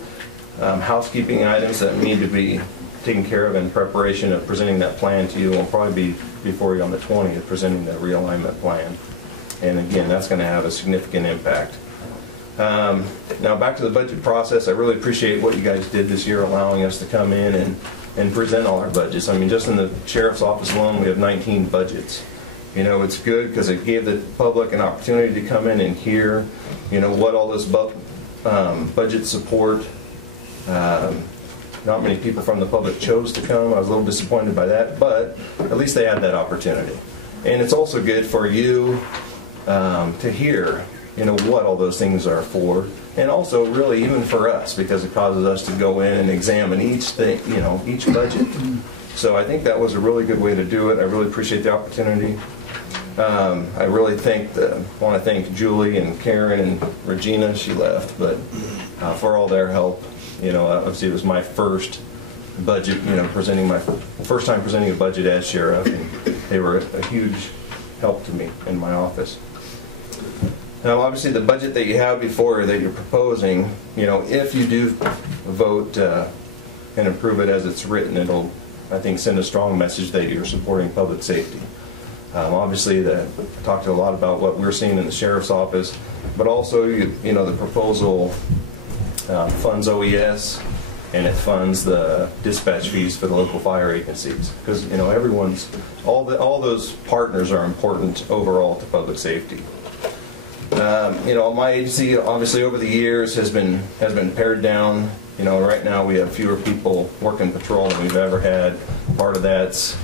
housekeeping items that need to be taken care of in preparation of presenting that plan to you. We'll probably be before you on the 20th presenting the realignment plan. And again, that's going to have a significant impact. Now back to the budget process. I really appreciate what you guys did this year, allowing us to come in and present all our budgets. I mean, just in the sheriff's office alone, we have 19 budgets. You know, it's good because it gave the public an opportunity to come in and hear, you know, what all this budget support. Not many people from the public chose to come. I was a little disappointed by that, but at least they had that opportunity. And it's also good for you to hear, you know, what all those things are for, and also really even for us, because it causes us to go in and examine each thing, you know, each budget. So I think that was a really good way to do it. I really appreciate the opportunity. I really want to thank Julie and Karen and Regina. She left, but for all their help. You know, obviously it was my first budget, you know, first time presenting a budget as sheriff, and they were a huge help to me in my office. Now, obviously, the budget that you have before that you're proposing, you know, if you do vote and approve it as it's written, it'll, I think, send a strong message that you're supporting public safety. Obviously, I talked a lot about what we're seeing in the sheriff's office, but also, you know, the proposal funds OES, and it funds the dispatch fees for the local fire agencies, because, you know, all those partners are important overall to public safety. You know, my agency obviously over the years has been pared down. You know, right now we have fewer people working patrol than we've ever had. Part of that's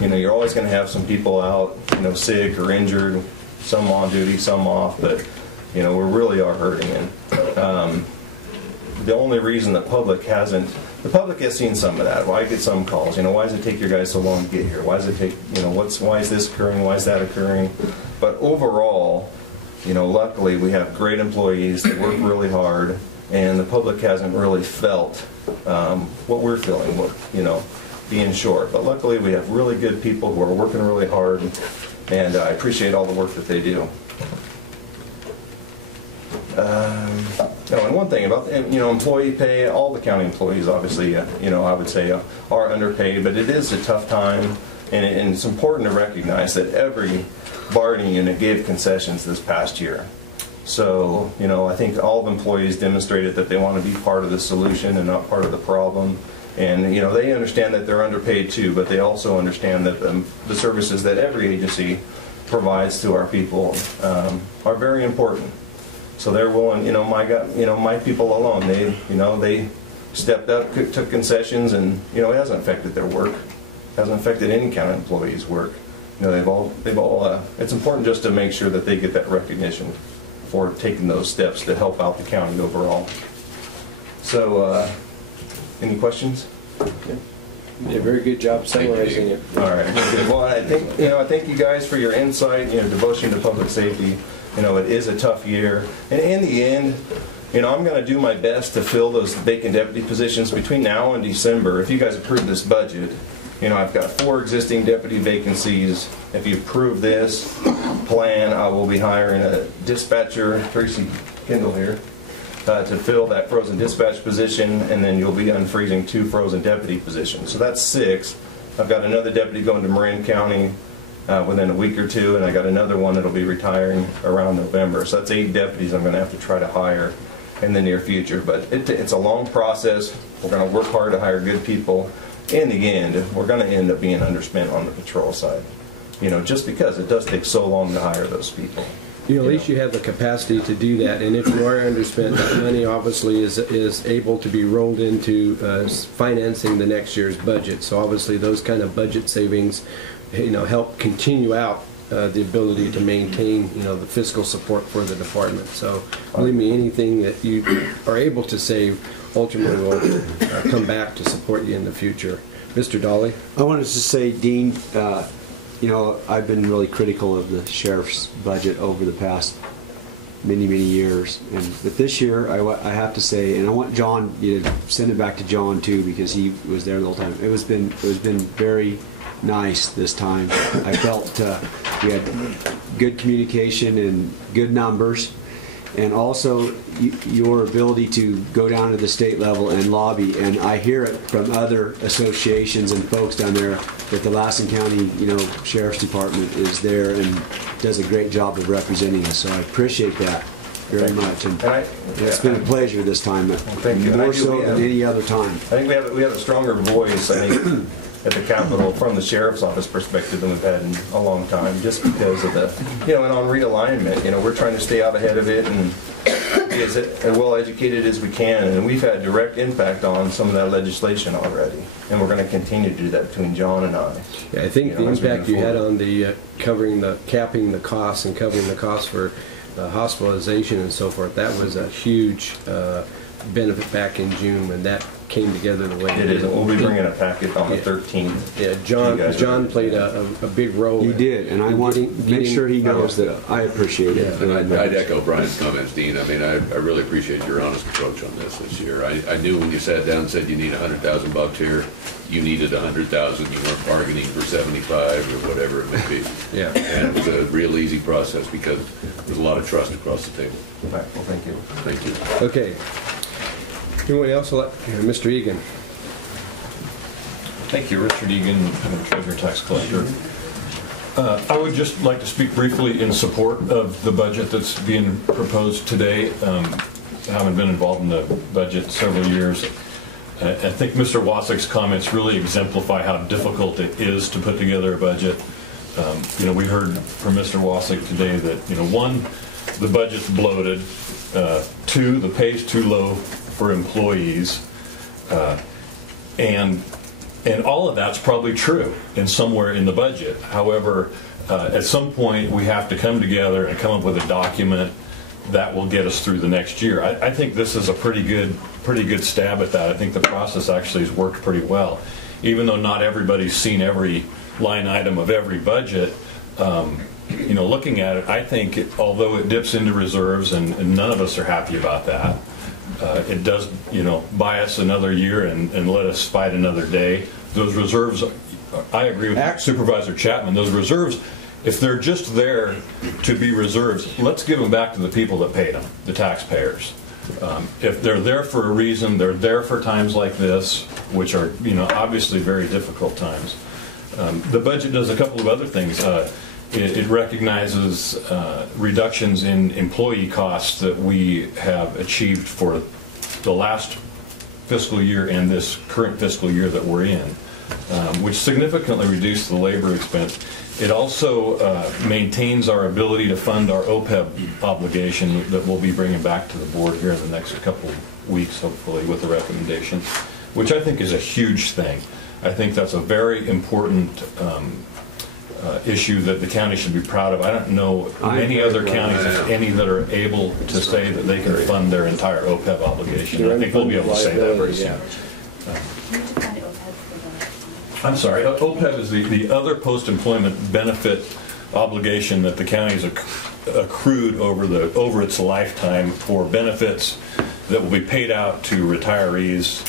you're always going to have some people out, sick or injured, some on duty, some off, but, we really are hurting. And the only reason the public has seen some of that. Well, I get some calls, why does it take your guys so long to get here? Why does it take, why is this occurring? Why is that occurring? But overall, luckily we have great employees that work really hard, and the public hasn't really felt what we're feeling, being short. But luckily we have really good people who are working really hard, and I appreciate all the work that they do. And one thing about employee pay, all the county employees obviously I would say are underpaid, but it is a tough time, and it's important to recognize that every bargaining unit gave concessions this past year. So I think all the employees demonstrated that they want to be part of the solution and not part of the problem. And they understand that they're underpaid too, but they also understand that the services that every agency provides to our people are very important. So they're willing, my people alone, they stepped up, took concessions, and it hasn't affected their work, hasn't affected any county employees' work. They've all. It's important just to make sure that they get that recognition for taking those steps to help out the county overall. So, any questions? You did a very good job summarizing it. All right. Well, I thank you guys for your insight, devotion to public safety. It is a tough year, and in the end, I'm going to do my best to fill those vacant deputy positions between now and December. If you guys approve this budget, I've got 4 existing deputy vacancies. If you approve this plan, I will be hiring a dispatcher, Tracy Kendall here, to fill that frozen dispatch position, and then you'll be unfreezing 2 frozen deputy positions. So that's 6. I've got another deputy going to Marin County within a week or 2, and I got another one that'll be retiring around November. So that's 8 deputies I'm going to have to try to hire in the near future. But it's a long process. We're going to work hard to hire good people. In the end, we're going to end up being underspent on the patrol side, just because it does take so long to hire those people. At least you have the capacity to do that, and if you are underspent, that money obviously is able to be rolled into financing the next year's budget. So obviously those kind of budget savings, help continue out the ability to maintain, the fiscal support for the department. So believe me, anything that you are able to save ultimately will come back to support you in the future. Mr. Dolly? I wanted to say, Dean, I've been really critical of the sheriff's budget over the past many years, but this year I have to say, and I want John, send it back to John too, because he was there the whole time. It was been very nice this time. I felt we had good communication and good numbers, and also your ability to go down to the state level and lobby. And I hear it from other associations and folks down there that the Lassen County, Sheriff's Department is there and does a great job of representing us. So I appreciate that very much, and it's been a pleasure this time. Thank you. More so than any other time. I think we have a stronger voice, I think, at the Capitol from the Sheriff's Office perspective than we've had in a long time, just because of the, and on realignment, we're trying to stay out ahead of it and be as well educated as we can, and we've had direct impact on some of that legislation already, and we're going to continue to do that between John and I. Yeah, I think the impact you had on the capping the costs and covering the costs for hospitalization and so forth, that was a huge benefit back in June when that came together the way it is. did. We'll be bringing a packet on the 13th. Yeah, John played a big role. He did, and I want to make sure he knows that I appreciate it. And I'd echo Brian's comments, Dean. I mean, I really appreciate your honest approach on this year. I knew when you sat down and said you need $100,000 here, you needed 100,000. You weren't bargaining for 75 or whatever it may be. Yeah. And it was a real easy process because there's a lot of trust across the table. All right. Well, thank you. Thank you. Okay. Anyone else? Mr. Egan. Thank you, Richard Egan, Treasurer Tax Collector. I would just like to speak briefly in support of the budget that's being proposed today. I haven't been involved in the budget several years. I think Mr. Wasick's comments really exemplify how difficult it is to put together a budget. We heard from Mr. Wasick today that, 1, the budget's bloated, 2, the pay's too low for employees, and And all of that's probably true in somewhere in the budget. However, at some point we have to come together and come up with a document that will get us through the next year. I think this is a pretty good stab at that. I think the process actually has worked pretty well. Even though not everybody's seen every line item of every budget, looking at it, I think although it dips into reserves, and none of us are happy about that, it does, buy us another year and let us fight another day. Those reserves, I agree with Supervisor Chapman, those reserves, if they're just there to be reserves, let's give them back to the people that paid them, the taxpayers. If they're there for a reason, they're there for times like this, which are, obviously very difficult times. The budget does a couple of other things. It recognizes reductions in employee costs that we have achieved for the last fiscal year and this current fiscal year that we're in, which significantly reduced the labor expense. It also maintains our ability to fund our OPEB obligation that we'll be bringing back to the board here in the next couple of weeks, hopefully, with the recommendations, which I think is a huge thing. I think that's a very important issue that the county should be proud of. I don't know many other counties, if any, that are able to say that they can fund their entire OPEB obligation. I think we'll be able to say that very soon. I'm sorry, OPEB is the other post-employment benefit obligation that the county's accrued over its lifetime for benefits that will be paid out to retirees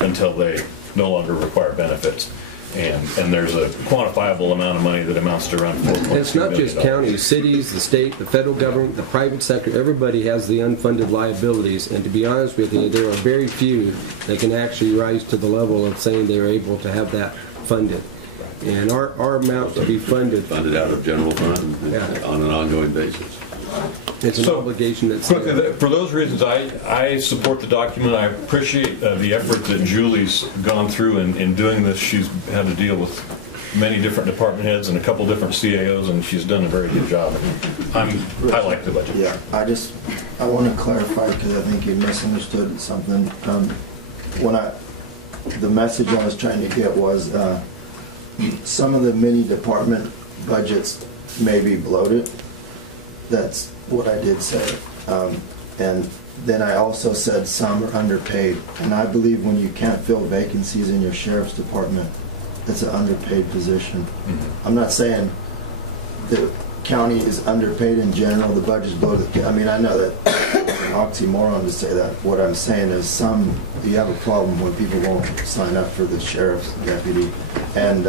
until they no longer require benefits. And there's a quantifiable amount of money that amounts to around $4.2 million. It's not just counties, cities, the state, the federal government, the private sector. Everybody has the unfunded liabilities, and to be honest with you, there are very few that can actually rise to the level of saying they're able to have that funded. And our amount to be funded out of general fund on an ongoing basis. It's an obligation that's quickly, for those reasons, I support the document. I appreciate the effort that Julie's gone through in doing this. She's had to deal with many different department heads and a couple different CAOs, and she's done a very good job. I like the budget. Yeah, I want to clarify because I think you misunderstood something. The message I was trying to get was some of the mini department budgets may be bloated. That's what I did say. And then I also said some are underpaid. And I believe when you can't fill vacancies in your sheriff's department, it's an underpaid position. Mm-hmm. I'm not saying the county is underpaid in general, the budget's bloated. I mean, I know that it's an oxymoron to say that. What I'm saying is you have a problem when people won't sign up for the sheriff's deputy. And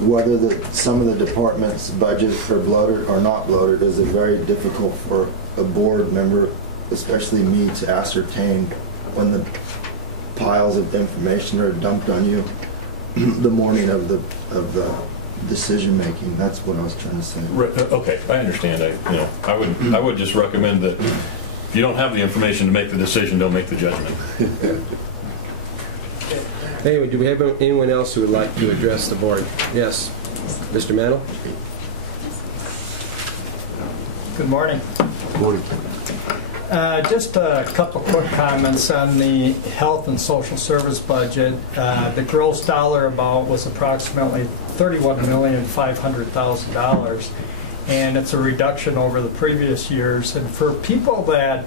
whether some of the departments' budgets are bloated or not bloated is very difficult for a board member, especially me, to ascertain when the piles of information are dumped on you the morning of the decision making. That's what I was trying to say. Okay, I understand. I would just recommend that if you don't have the information to make the decision, don't make the judgment. Anyway, do we have anyone else who would like to address the board? Yes. Mr. Mantle? Good morning. Good morning. Just a couple quick comments on the health and social service budget. The gross dollar amount was approximately $31,500,000, and it's a reduction over the previous years. And for people that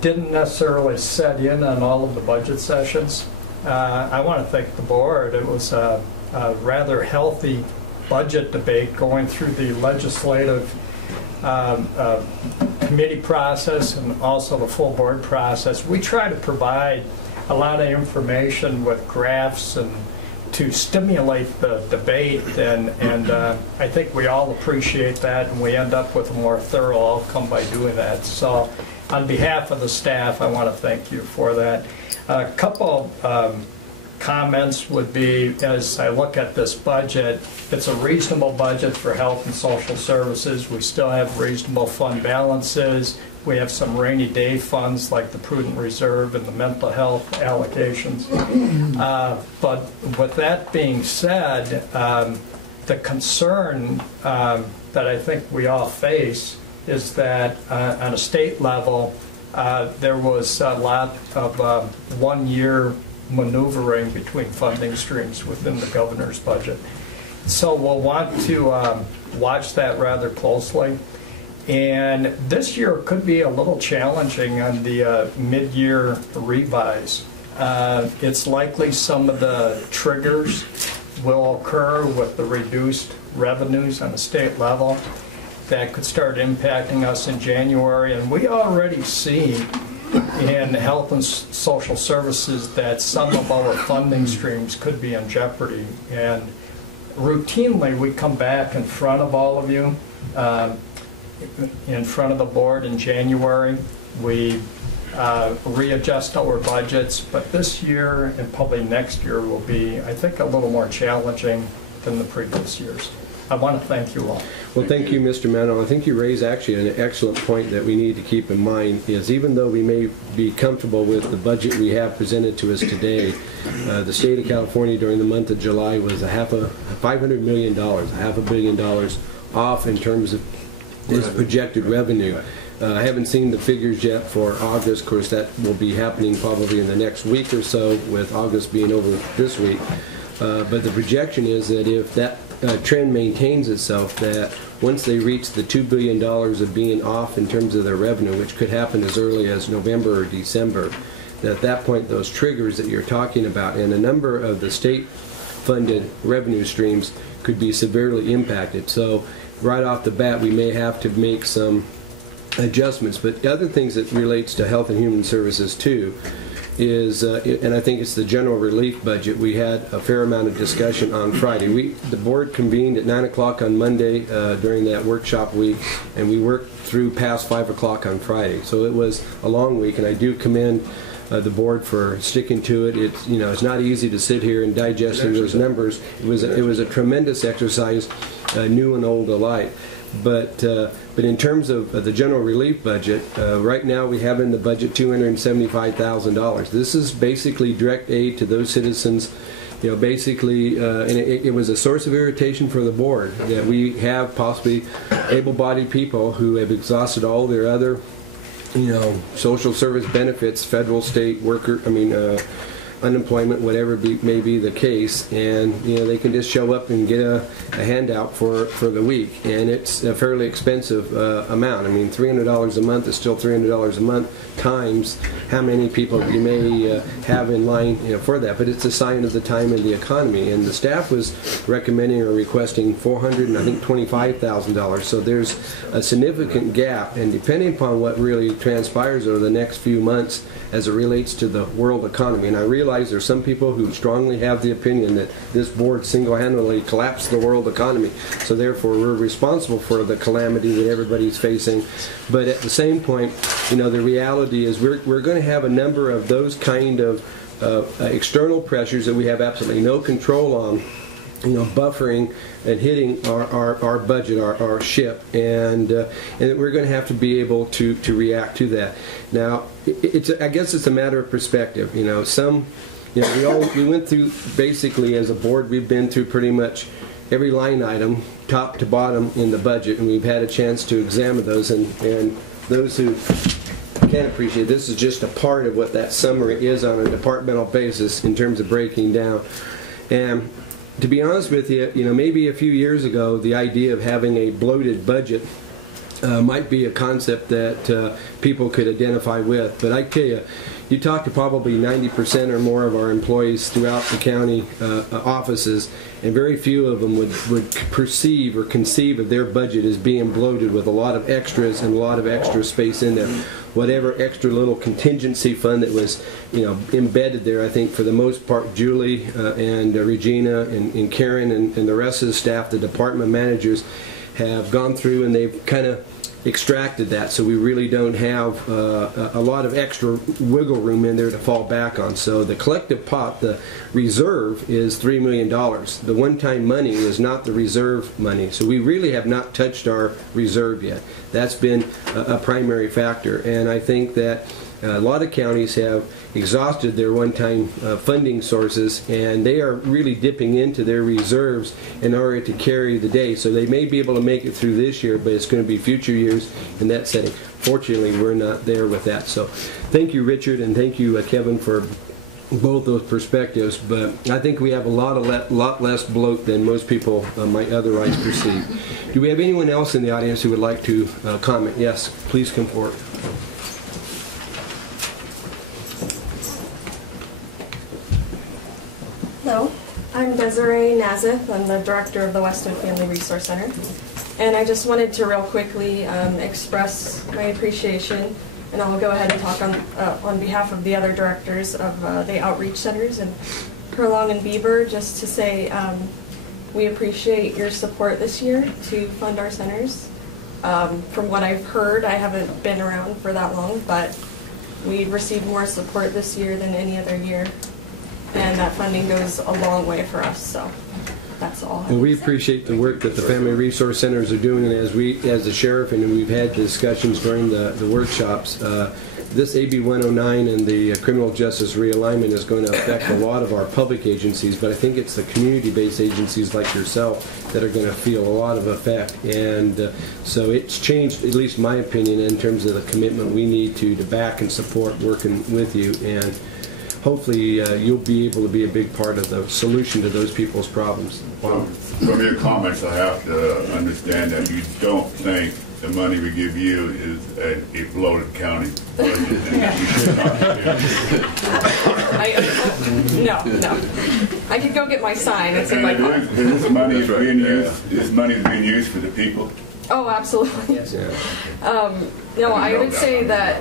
didn't necessarily set in on all of the budget sessions, I want to thank the board. It was a rather healthy budget debate going through the legislative committee process and also the full board process. We try to provide a lot of information with graphs and to stimulate the debate, and I think we all appreciate that, and we end up with a more thorough outcome by doing that. So on behalf of the staff, I want to thank you for that. A couple comments would be, as I look at this budget, it's a reasonable budget for health and social services. We still have reasonable fund balances. We have some rainy day funds like the prudent reserve and the mental health allocations. But with that being said, the concern that I think we all face is that on a state level, there was a lot of one-year maneuvering between funding streams within the governor's budget. So we'll want to watch that rather closely. And this year could be a little challenging on the mid-year revise. It's likely some of the triggers will occur with the reduced revenues on the state level that could start impacting us in January. And we already see in health and social services that some of our funding streams could be in jeopardy. And routinely, we come back in front of all of you, in front of the board in January. We readjust our budgets, but this year and probably next year will be, I think, a little more challenging than the previous years. I want to thank you all. Well, thank you, Mr. Mano. I think you raise actually an excellent point that we need to keep in mind is even though we may be comfortable with the budget we have presented to us today, the state of California during the month of July was $500 million, $500 million off in terms of its projected revenue. I haven't seen the figures yet for August. Of course, that will be happening probably in the next week or so, with August being over this week. But the projection is that if that trend maintains itself, that once they reach the $2 billion of being off in terms of their revenue, which could happen as early as November or December, that at that point those triggers that you're talking about and a number of the state-funded revenue streams could be severely impacted. So right off the bat, we may have to make some adjustments. But the other things that relates to Health and Human Services too is, and I think it's the general relief budget. We had a fair amount of discussion on Friday. The board convened at 9 o'clock on Monday during that workshop week, and we worked through past 5 o'clock on Friday. So it was a long week, and I do commend the board for sticking to it. It's, you know, it's not easy to sit here and digesting those numbers. It was a tremendous exercise, new and old alike. But in terms of the general relief budget, right now we have in the budget $275,000. This is basically direct aid to those citizens. You know, basically, and it was a source of irritation for the board that we have possibly able-bodied people who have exhausted all their other, you know, social service benefits, federal, state, unemployment, whatever may be the case, and you know they can just show up and get a handout for the week, and it's a fairly expensive amount. I mean, $300 a month is still $300 a month times how many people you may have in line, you know, for that. But it's a sign of the time in the economy, and the staff was recommending or requesting $425,000. So there's a significant gap, and depending upon what really transpires over the next few months as it relates to the world economy, and I realize there's some people who strongly have the opinion that this board single-handedly collapsed the world economy, so therefore we're responsible for the calamity that everybody's facing. But at the same point, you know, the reality is we're going to have a number of those kind of external pressures that we have absolutely no control on, you know, buffering and hitting our budget, our ship, and we're going to have to be able to react to that. Now, I guess it's a matter of perspective. You know, we went through, basically as a board, we've been through pretty much every line item, top to bottom in the budget, and we've had a chance to examine those, and those who can't appreciate this is just a part of what that summary is on a departmental basis in terms of breaking down. And to be honest with you, you know, maybe a few years ago, the idea of having a bloated budget might be a concept that people could identify with. But I tell you, you talk to probably 90% or more of our employees throughout the county offices, and very few of them would perceive or conceive of their budget as being bloated with a lot of extras and a lot of extra space in there. Whatever extra little contingency fund that was, you know, embedded there, I think for the most part, Julie and Regina and Karen and the rest of the staff, the department managers, have gone through and they've kind of extracted that, so we really don't have a lot of extra wiggle room in there to fall back on. So the collective pot, the reserve, is $3 million. The one-time money is not the reserve money, so we really have not touched our reserve yet. That's been a primary factor, and I think that a lot of counties have exhausted their one-time funding sources, and they are really dipping into their reserves in order to carry the day. So they may be able to make it through this year, but it's going to be future years in that setting. Fortunately, we're not there with that. So thank you, Richard, and thank you, Kevin, for both those perspectives, but I think we have a lot less bloat than most people might otherwise perceive. Do we have anyone else in the audience who would like to comment? Yes, please come forward. Hello, I'm Desiree Nazif. I'm the director of the Westwood Family Resource Center. And I just wanted to real quickly express my appreciation, and I'll go ahead and talk on behalf of the other directors of the outreach centers and Curlong and Beaver, just to say we appreciate your support this year to fund our centers. From what I've heard, I haven't been around for that long, but we've received more support this year than any other year. And that funding goes a long way for us, so that's all. Well, we appreciate the work that the Family Resource Centers are doing, and as the sheriff, and we've had discussions during the workshops, this AB 109 and the criminal justice realignment is going to affect a lot of our public agencies, but I think it's the community-based agencies like yourself that are going to feel a lot of effect. And so it's changed, at least my opinion, in terms of the commitment we need to back and support working with you. And hopefully you'll be able to be a big part of the solution to those people's problems. Well, from your comments, I have to understand that you don't think the money we give you is a bloated county budget. No. I could go get my sign. It's in my car. This money is being used for the people. Oh, absolutely. No, I would say that,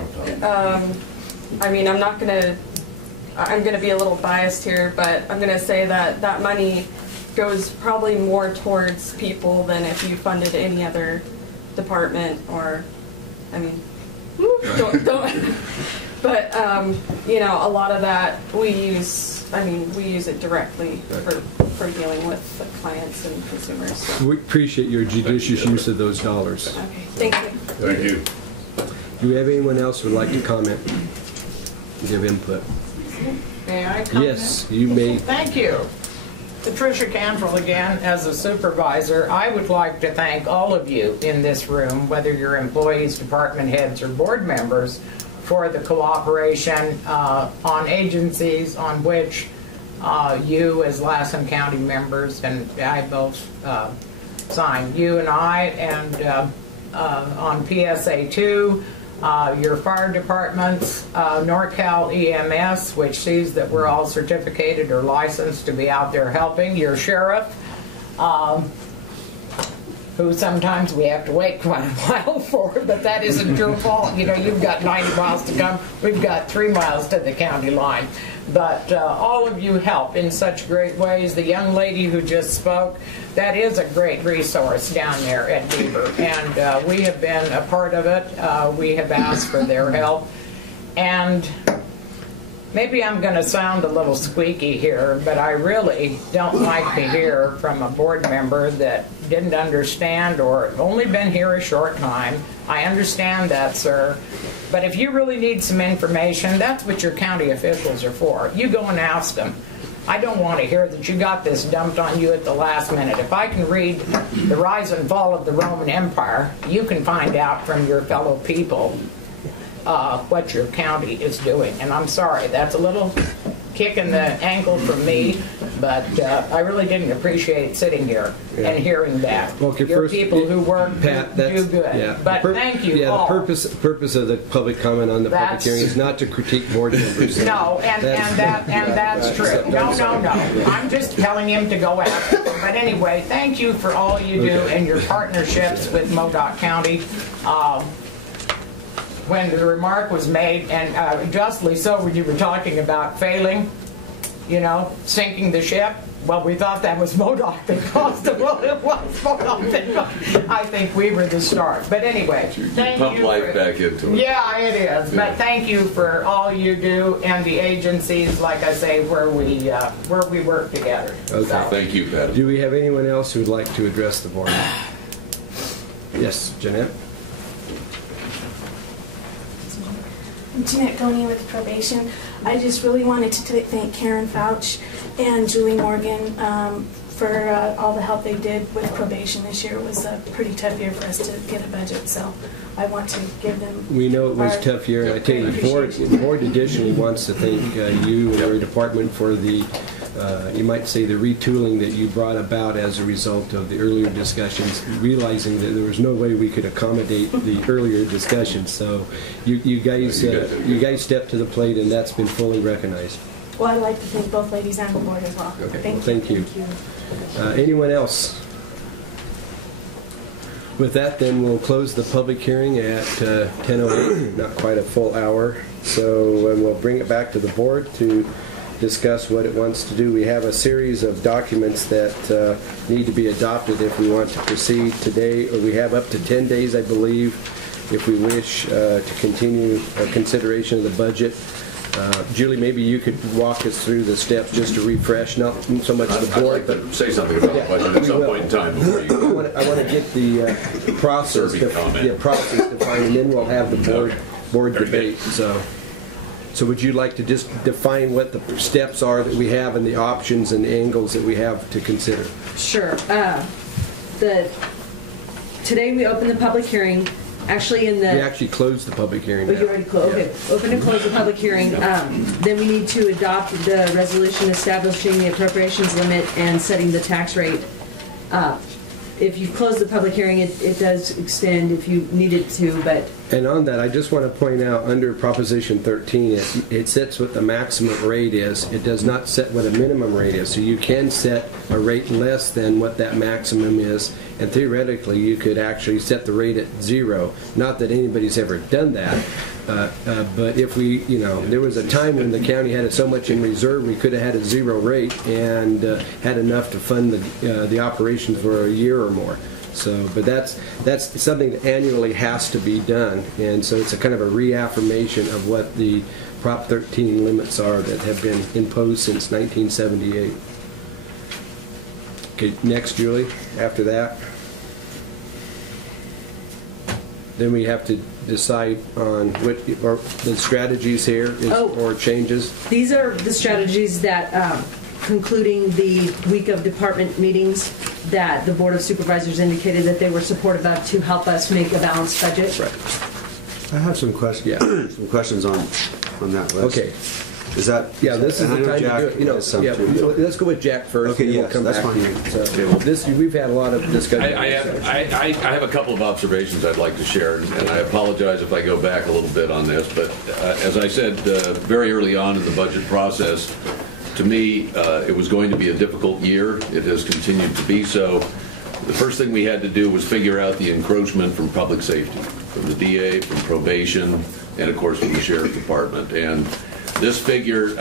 I mean, I'm going to be a little biased here, but I'm going to say that that money goes probably more towards people than if you funded any other department, or, I mean, don't. But, you know, a lot of that we use it directly for dealing with the clients and consumers. So. We appreciate your judicious use of those dollars. Okay, thank you. Thank you. Do we have anyone else who would like to comment, give input? May I comment? Yes, you may. Thank you. Patricia Cantrell again, as a supervisor. I would like to thank all of you in this room, whether you're employees, department heads, or board members, for the cooperation on agencies on which you as Lassen County members and I both signed. You and I, and on PSA 2, your fire departments, NorCal EMS, which sees that we're all certificated or licensed to be out there helping, your sheriff, who sometimes we have to wait quite a while for, but that isn't your fault. You know, you've got 90 miles to come. We've got 3 miles to the county line. But all of you help in such great ways. The young lady who just spoke, that is a great resource down there at Beaver, and we have been a part of it. We have asked for their help. And maybe I'm going to sound a little squeaky here, but I really don't like to hear from a board member that didn't understand or only been here a short time. I understand that, sir. But if you really need some information, that's what your county officials are for. You go and ask them. I don't want to hear that you got this dumped on you at the last minute. If I can read the rise and fall of the Roman Empire, you can find out from your fellow people what your county is doing. And I'm sorry, that's a little kick in the ankle from me, but I really didn't appreciate sitting here and hearing that. Well, okay, your first, people who work Pat, do good. Yeah. But thank you all. The purpose of the public comment on the public hearing is not to critique board members. No, and that's true. No. I'm just telling him to go after them. But anyway, thank you for all you do and your partnerships with Modoc County. When the remark was made, and justly so, when you were talking about failing, you know, sinking the ship, well, we thought that was Modoc that caused it. Well, it was Modoc that caused it. I think we were the start. But anyway, thank you. Pump life back into it. Yeah, it is. Yeah. But thank you for all you do and the agencies, like I say, where we work together. Okay. So. Thank you, Pat. Do we have anyone else who would like to address the board? Yes, Jeanette. Jeanette Goney with probation. I just really wanted to thank Karen Fouch and Julie Morgan for all the help they did with probation this year. It was a pretty tough year for us to get a budget, so I want to give them. We know it was a tough year. I tell you, the board additionally wants to thank you and your department for the, you might say, the retooling that you brought about as a result of the earlier discussions, realizing that there was no way we could accommodate the earlier discussions. So you guys stepped to the plate, and that's been fully recognized. Well, I'd like to thank both ladies and the board as well. Okay. Thank you. Anyone else? With that, then we'll close the public hearing at 10:08, not quite a full hour. So we'll bring it back to the board to discuss what it wants to do. We have a series of documents that need to be adopted if we want to proceed today. We have up to 10 days, I believe, if we wish to continue consideration of the budget. Julie, maybe you could walk us through the steps just to refresh, not so much the board, I'd like to say something about the budget at some point in time before you. I want to get the process defined, and then we'll have the board debate. So would you like to just define what the steps are that we have and the options and angles that we have to consider? Sure. Today we opened the public hearing. Actually, we actually closed the public hearing. Oh, you already closed? Okay. Open and close the public hearing. Then we need to adopt the resolution establishing the appropriations limit and setting the tax rate. If you close the public hearing, it does extend if you needed to, but... And on that, I just want to point out, under Proposition 13, it sets what the maximum rate is. It does not set what a minimum rate is. So you can set a rate less than what that maximum is, and theoretically, you could actually set the rate at 0. Not that anybody's ever done that, but if we, there was a time when the county had so much in reserve, we could have had a 0 rate and had enough to fund the operations for a year or more. So, but that's something that annually has to be done, and so it's a kind of a reaffirmation of what the Prop 13 limits are that have been imposed since 1978. Okay, next, Julie. After that, then we have to decide on what or the strategies here or changes. These are the strategies that, concluding the week of department meetings, that the Board of Supervisors indicated that they were supportive of to help us make a balanced budget. Right. I have some questions. Yeah, some questions on that list. Okay. Is that? Yeah, this is the time to do it. Let's go with Jack first. Okay, and we'll come back to you. So we've had a lot of discussion. I have a couple of observations I'd like to share, and I apologize if I go back a little bit on this. But as I said very early on in the budget process, to me, it was going to be a difficult year. It has continued to be so. The first thing we had to do was figure out the encroachment from public safety, from the DA, from probation, and of course from the Sheriff Department. And this figure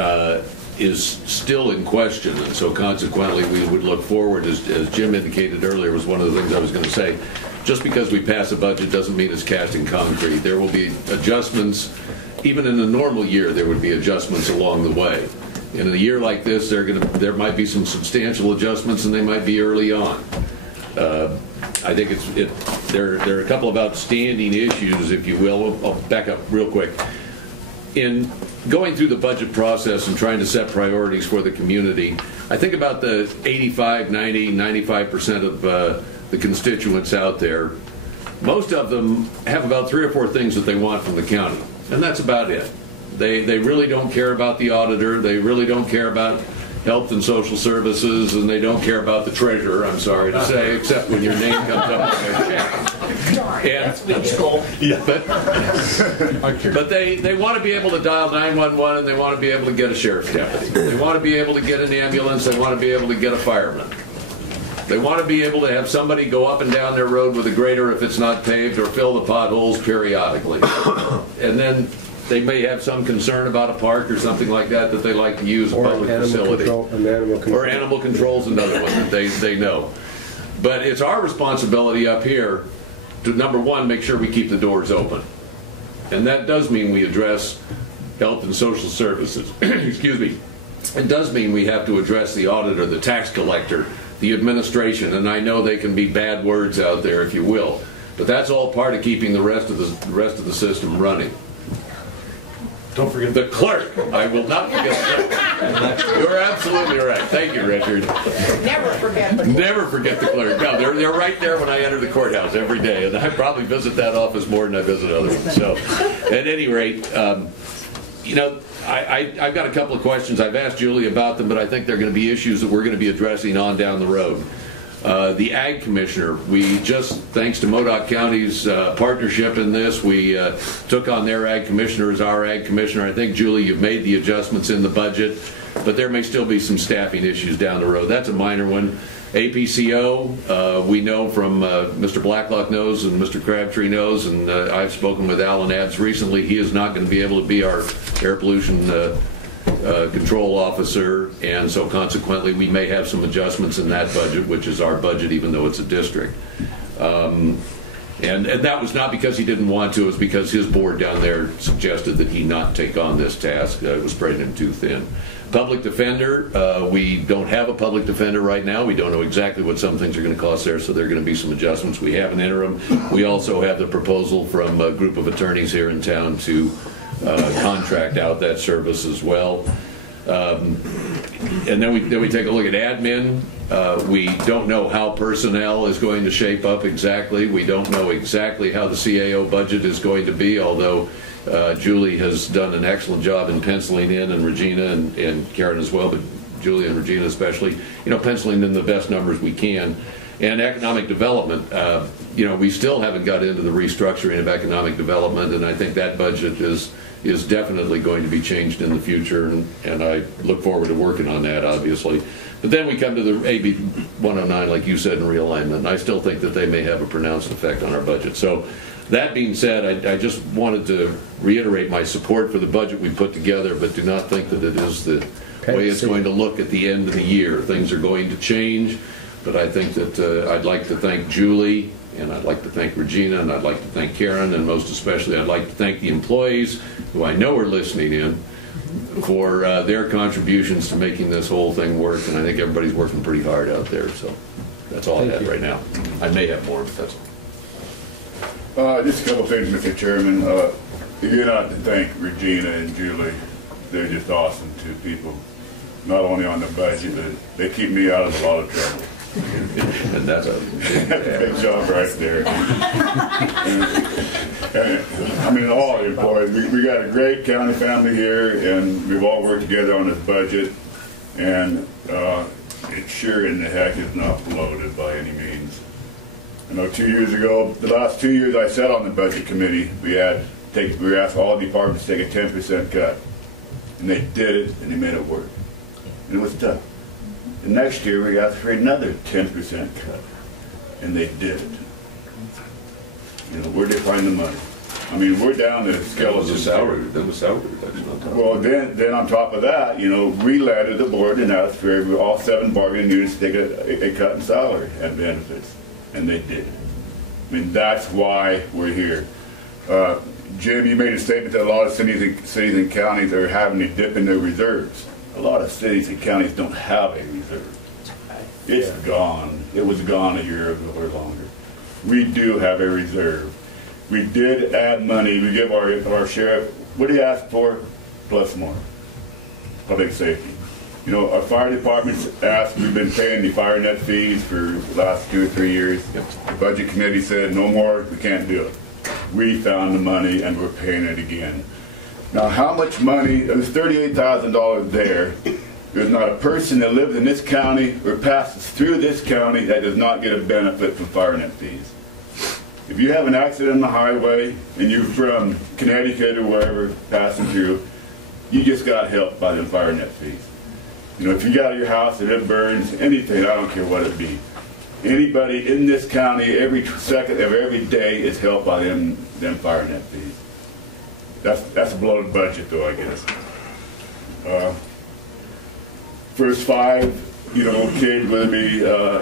is still in question, and so consequently we would look forward, as Jim indicated earlier, was one of the things I was going to say. Just because we pass a budget doesn't mean it's cast in concrete. There will be adjustments. Even in a normal year, there would be adjustments along the way. In a year like this, there might be some substantial adjustments, and they might be early on. I think there are a couple of outstanding issues, if you will. I'll back up real quick. In going through the budget process and trying to set priorities for the community, I think about the 85, 90, 95% of the constituents out there. Most of them have about 3 or 4 things that they want from the county, and that's about it. They really don't care about the auditor. They really don't care about health and social services, and they don't care about the treasurer, I'm sorry to say, except when your name comes up on their check. But they want to be able to dial 911, and they want to be able to get a sheriff's deputy. They want to be able to get an ambulance. They want to be able to get a fireman. They want to be able to have somebody go up and down their road with a grader if it's not paved, or fill the potholes periodically. And then they may have some concern about a park or something like that they like to use, a public facility. Or animal control is another one that they know. But it's our responsibility up here to, number one, make sure we keep the doors open. And that does mean we address health and social services. Excuse me. It does mean we have to address the auditor, the tax collector, the administration, and I know they can be bad words out there, if you will. But that's all part of keeping the rest of the system running. Don't forget the clerk. I will not forget the clerk. You're absolutely right. Thank you, Richard. Never forget the clerk. Never forget the clerk. No, they're right there when I enter the courthouse every day, and I probably visit that office more than I visit other ones. So, at any rate, you know, I've got a couple of questions. I've asked Julie about them, but I think they're going to be issues that we're going to be addressing on down the road. The Ag Commissioner, we just, thanks to Modoc County's partnership in this, we took on their Ag Commissioner as our Ag Commissioner. I think, Julie, you've made the adjustments in the budget, but there may still be some staffing issues down the road. That's a minor one. APCO, we know from Mr. Blacklock knows and Mr. Crabtree knows, and I've spoken with Alan Abbs recently. He is not going to be able to be our air pollution control officer, and so consequently we may have some adjustments in that budget, which is our budget even though it's a district. And that was not because he didn't want to, it was because his board down there suggested that he not take on this task. It was spreading him too thin. Public defender, we don't have a public defender right now. We don't know exactly what some things are going to cost there, so there are going to be some adjustments. We have an interim. We also have the proposal from a group of attorneys here in town to contract out that service as well. And then we take a look at admin. We don't know how personnel is going to shape up exactly. We don't know exactly how the CAO budget is going to be, although Julie has done an excellent job in penciling in, and Regina and Karen as well, but Julie and Regina especially, you know, penciling in the best numbers we can. And economic development, you know, we still haven't got into the restructuring of economic development, and I think that budget is definitely going to be changed in the future, and I look forward to working on that, obviously. But then we come to the AB 109, like you said, in realignment, and I still think that they may have a pronounced effect on our budget. So that being said, I just wanted to reiterate my support for the budget we put together, but do not think that it is the way it's going to look at the end of the year. Things are going to change, but I think that I'd like to thank Julie, and I'd like to thank Regina, and I'd like to thank Karen, and most especially I'd like to thank the employees, who I know are listening in, for their contributions to making this whole thing work, and I think everybody's working pretty hard out there, so that's all I have right now. I may have more, but that's all. Just a couple things, Mr. Chairman. You're not to thank Regina and Julie. They're just awesome two people, not only on the budget, but they keep me out of a lot of trouble. And that's a big job right there. I mean, all the employees. We got a great county family here, and we've all worked together on this budget, and it sure in the heck is not bloated by any means. I know 2 years ago, the last 2 years I sat on the budget committee, we were asked all departments to take a 10% cut, and they did it, and they made it work. And it was tough. The next year we asked for another 10% cut, and they did it. You know, where'd they find the money? I mean, we're down to skeleton. That was salary reduction on top. Well, then on top of that, you know, we led as a board and asked for all 7 bargaining units to take a cut in salary and benefits, and they did it. I mean, that's why we're here. Jim, you made a statement that a lot of cities and counties are having to dip in their reserves. A lot of cities and counties don't have a reserve. It's gone. It was gone a year ago or longer. We do have a reserve. We did add money. We give our sheriff, what do you ask for? Plus more. Public safety. You know, our fire department's asked, we've been paying the fire net fees for the last 2 or 3 years. The budget committee said, no more, we can't do it. We found the money and we're paying it again. Now, how much money? There's $38,000 there. There's not a person that lives in this county or passes through this county that does not get a benefit from fire net fees. If you have an accident on the highway and you're from Connecticut or wherever passing through, you just got help by the fire net fees. You know, if you got your house and it burns, anything, I don't care what it be. Anybody in this county, every second of every day is helped by them fire net fees. That's a bloated budget, though, I guess. First 5, you know, kids, whether it be,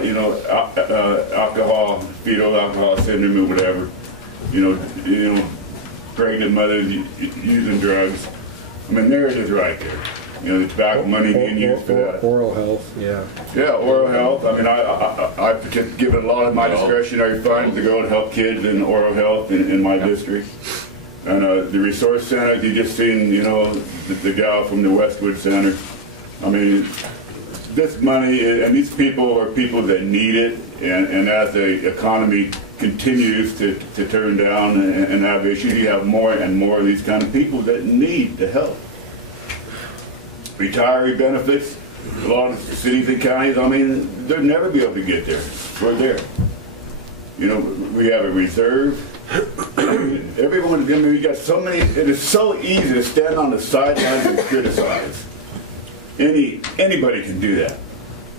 you know, alcohol, fetal alcohol syndrome or whatever, you know, pregnant mothers using drugs. I mean, there it is right there. You know, the tobacco money being used for that. Oral health, yeah. Yeah, oral health. I mean, I've given a lot of my discretionary funds to go and help kids in oral health in my district. And the resource center, you just seen, you know, the gal from the Westwood Center. I mean, this money, and these people are people that need it, and as the economy continues to turn down and have issues, you have more and more of these kind of people that need the help. Retiree benefits, a lot of cities and counties, I mean, they'll never be able to get there. We're there. You know, we have a reserve. Everyone, I mean, we got so many, it is so easy to stand on the sidelines and criticize. Anybody can do that.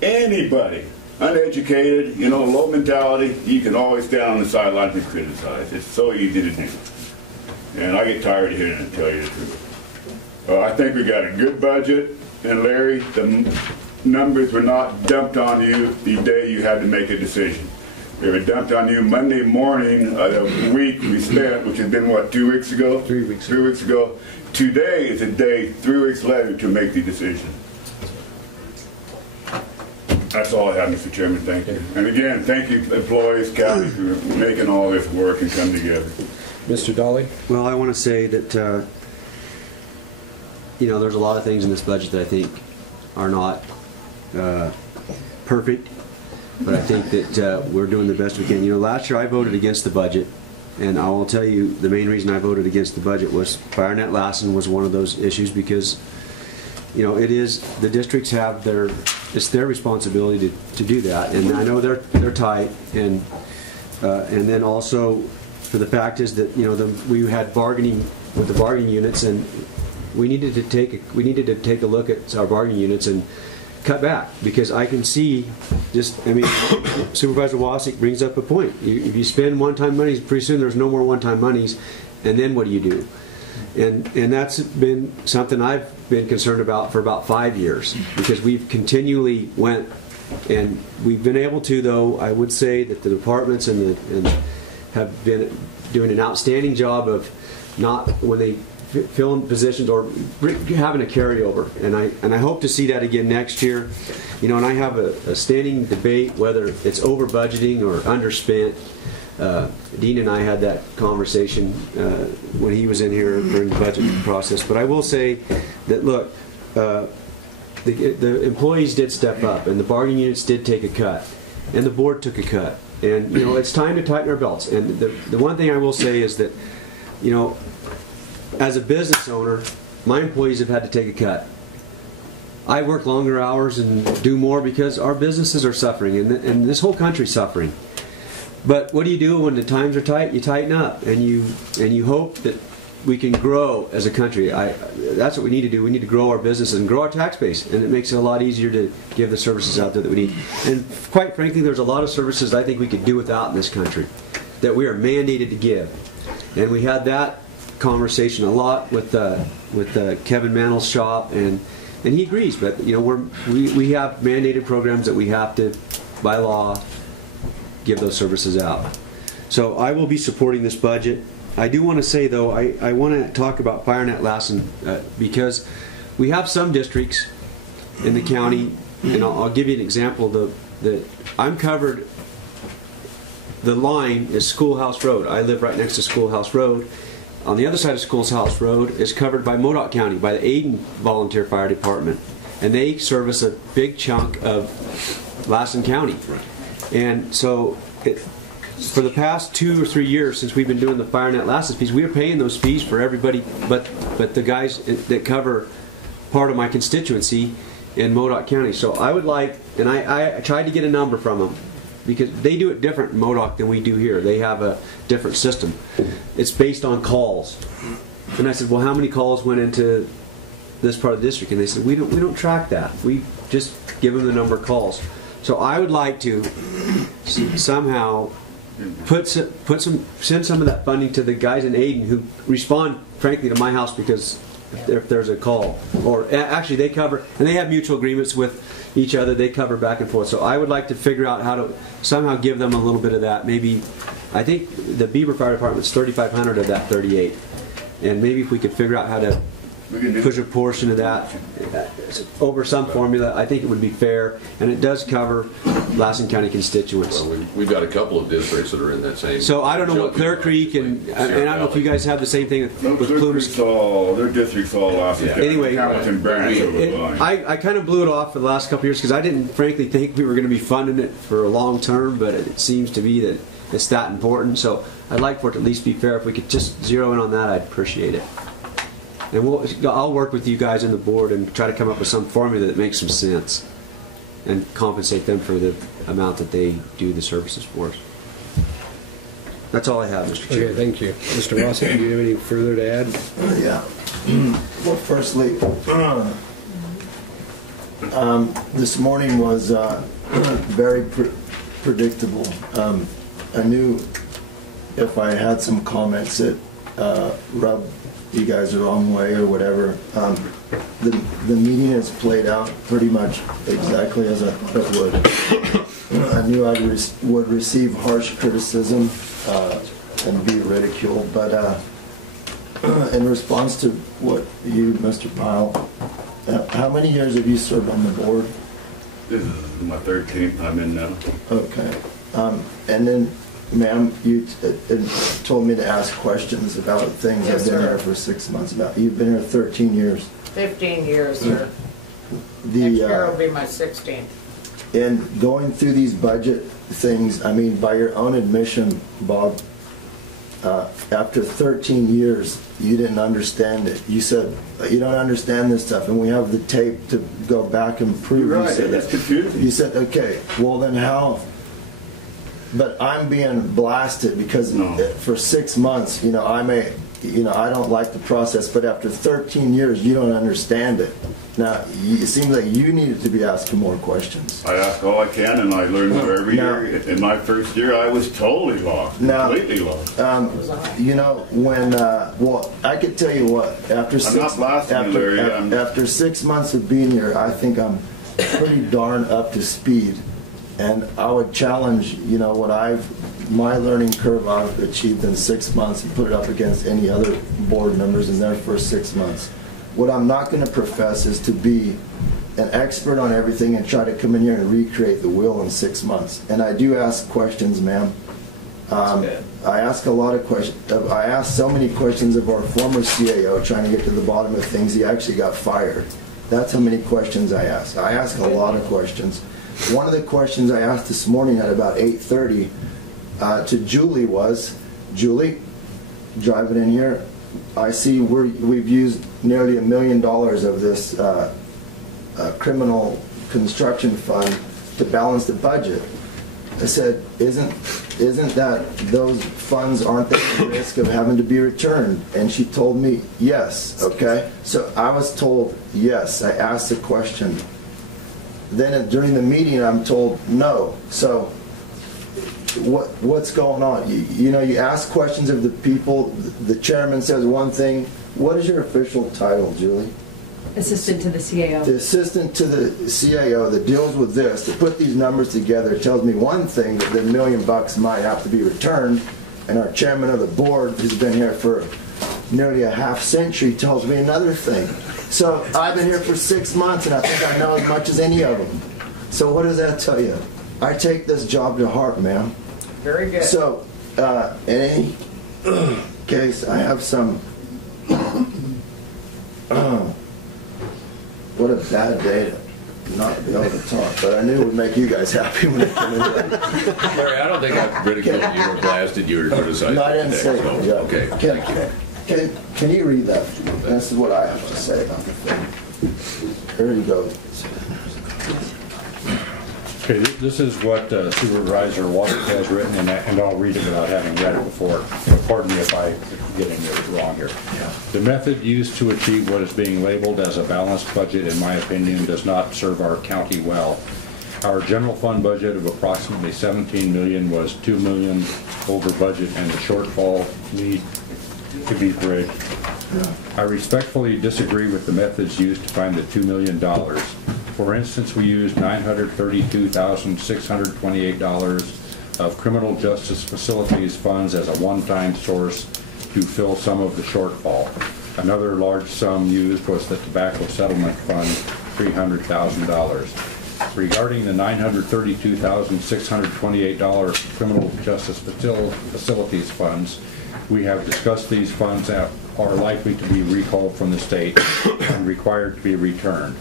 Anybody. Uneducated, you know, low mentality, you can always stand on the sidelines and criticize. It's so easy to do. And I get tired of hearing it, to tell you the truth. I think we got a good budget, and Larry, the numbers were not dumped on you the day you had to make a decision. They were dumped on you Monday morning of the week we spent, which had been, what, 2 weeks ago? 3 weeks. 3 weeks ago. Today is a day, 3 weeks later, to make the decision. That's all I have, Mr. Chairman. Thank you. And again, thank you, employees, county, for making all this work and come together. Mr. Dolly? Well, I want to say that, you know, there's a lot of things in this budget that I think are not perfect, but I think that we're doing the best we can. You know, last year I voted against the budget, and I will tell you the main reason I voted against the budget was FireNet Lassen was one of those issues because, you know, it is, the districts have their, it's their responsibility to do that, and I know they're tight, and then also for the fact is that, you know, we had bargaining with the bargaining units, and we needed to take a look at our bargaining units and cut back, because I can see just, I mean, Supervisor Wasik brings up a point. If you spend one-time monies, pretty soon there's no more one-time monies, and then what do you do? And that's been something I've been concerned about for about 5 years, because we've continually went, and we've been able to, though, I would say that the departments and have been doing an outstanding job of not, when they fill in positions or having a carryover, and I hope to see that again next year. You know, and I have a standing debate whether it's over budgeting or underspent. Dean and I had that conversation when he was in here during the budget process. But I will say that, look, the employees did step up, and the bargaining units did take a cut, and the board took a cut. And, you know, it's time to tighten our belts. And the one thing I will say is that, you know, as a business owner, my employees have had to take a cut. I work longer hours and do more because our businesses are suffering, and this whole country's suffering. But what do you do when the times are tight? You tighten up, and you hope that we can grow as a country. That's what we need to do. We need to grow our businesses and grow our tax base, and it makes it a lot easier to give the services out there that we need. And quite frankly, there's a lot of services I think we could do without in this country that we are mandated to give. And we had that conversation a lot with Kevin Mantle's shop, and he agrees. But, you know, we have mandated programs that we have to, by law, give those services out. So I will be supporting this budget. I do want to say, though, I want to talk about FireNet Lassen because we have some districts in the county, and I'll give you an example. that I'm covered. The line is Schoolhouse Road. I live right next to Schoolhouse Road. On the other side of Schoolhouse Road is covered by Modoc County, by the Aden Volunteer Fire Department, and they service a big chunk of Lassen County. And so, for the past 2 or 3 years since we've been doing the FireNet Lassen fees, we are paying those fees for everybody, but the guys that cover part of my constituency in Modoc County. So I would like, and I tried to get a number from them, because they do it different in Modoc than we do here. They have a different system. It's based on calls. And I said, well, how many calls went into this part of the district? And they said, we don't track that. We just give them the number of calls. So I would like to somehow send some of that funding to the guys in Aden who respond, frankly, to my house because if there's a call. Or actually they cover, and they have mutual agreements with each other, they cover back and forth. So I would like to figure out how to somehow give them a little bit of that. Maybe, I think the Beaver Fire Department's $3,500 of that $38,000. And maybe if we could figure out how to push a portion of that over some formula. I think it would be fair, and it does cover Lassen County constituents. Well, we've got a couple of districts that are in that same. So I don't know what Clear Creek and I don't know if you guys have the same thing with Plumas. Their district's all Lassen County. Anyway, Hamilton branch of the line. I kind of blew it off for the last couple of years because I didn't frankly think we were going to be funding it for a long term, but it seems to be that it's that important. So I'd like for it to at least be fair. If we could just zero in on that, I'd appreciate it. And I'll work with you guys on the board and try to come up with some formula that makes some sense and compensate them for the amount that they do the services for us. That's all I have, Mr. Chair. Okay, thank you. Mr. Lawson, do you have any further to add? Yeah. Well, firstly, this morning was very predictable. I knew if I had some comments that rubbed you guys the wrong way or whatever, the meeting has played out pretty much exactly as I thought it would. I knew I would receive harsh criticism and be ridiculed, but in response to what you, Mr. Pyle, how many years have you served on the board? This is my 13th I'm in now. Okay. And then, ma'am, you told me to ask questions about things. Yes, I've been sir. here for 6 months. You've been here 13 years. 15 years, sir. Next year will be my 16th. And going through these budget things, I mean, by your own admission, Bob, after 13 years, you didn't understand it. You said, you don't understand this stuff, and we have the tape to go back and prove. You're right, you said it's confusing. You said, okay, well then how? But I'm being blasted because for 6 months, I don't like the process, but after 13 years, you don't understand it. Now, it seems like you needed to be asking more questions. I ask all I can, and I learn more every year. In my first year, I was totally lost, completely lost. Well, I could tell you what, after 6 months of being here, I think I'm pretty darn up to speed. And I would challenge, my learning curve I've achieved in 6 months and put it up against any other board members in their first 6 months. What I'm not going to profess is to be an expert on everything and try to come in here and recreate the wheel in 6 months. And I do ask questions, ma'am. I ask a lot of questions. I asked so many questions of our former CAO trying to get to the bottom of things. He actually got fired. That's how many questions I ask. I ask a lot of questions. One of the questions I asked this morning at about 8:30 to Julie was, Julie, driving in here, I see we've used nearly $1 million of this criminal construction fund to balance the budget. I said, isn't that those funds, aren't they at risk of having to be returned? And she told me yes. Okay, so I was told yes. I asked the question. Then during the meeting, I'm told no. So what's going on? You ask questions of the people. The chairman says one thing. What is your official title, Julie? Assistant to the CAO. The assistant to the CAO that deals with this, to put these numbers together, tells me one thing, that the $1 million might have to be returned, and our chairman of the board, who's been here for nearly a half century, tells me another thing. So I've been here for 6 months, and I think I know as much as any of them. So what does that tell you? I take this job to heart, ma'am. Very good. So, in any case, I have some... what a bad day to not be able to talk, but I knew it would make you guys happy when I come in. Larry, I don't think I've ridiculed you or blasted you or criticized No, I didn't you say today, that. so, okay, thank you. Can you read that? This is what I have to say about the thing. There you go. Okay, this is what Supervisor Walker has written, and I'll read it without having read it before. Pardon me if I'm getting it wrong here. The method used to achieve what is being labeled as a balanced budget, in my opinion, does not serve our county well. Our general fund budget of approximately $17 million was $2 million over budget, and the shortfall need to be bridged. I respectfully disagree with the methods used to find the $2 million. For instance, we used $932,628 of criminal justice facilities funds as a one-time source to fill some of the shortfall. Another large sum used was the Tobacco Settlement Fund, $300,000. Regarding the $932,628 Criminal Justice Facilities Funds, we have discussed these funds that are likely to be recalled from the state and required to be returned.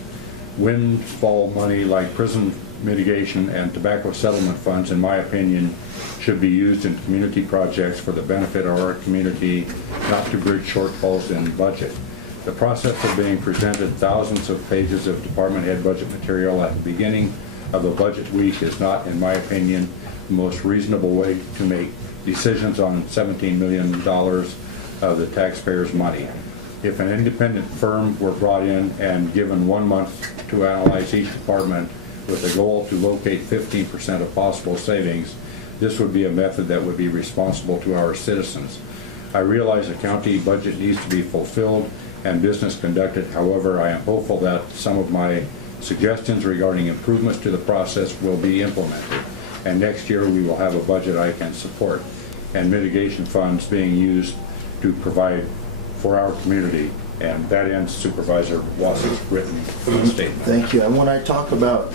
Windfall money like prison mitigation and tobacco settlement funds, in my opinion, should be used in community projects for the benefit of our community, not to bridge shortfalls in budget. The process of being presented thousands of pages of department head budget material at the beginning of a budget week is not, in my opinion, the most reasonable way to make decisions on $17 million of the taxpayers' money. If an independent firm were brought in and given 1 month to analyze each department with a goal to locate 15% of possible savings, this would be a method that would be responsible to our citizens. I realize the county budget needs to be fulfilled and business conducted. However, I am hopeful that some of my suggestions regarding improvements to the process will be implemented, and next year we will have a budget I can support and mitigation funds being used to provide for our community. And that ends Supervisor Wass's written statement. Thank you. And when I talk about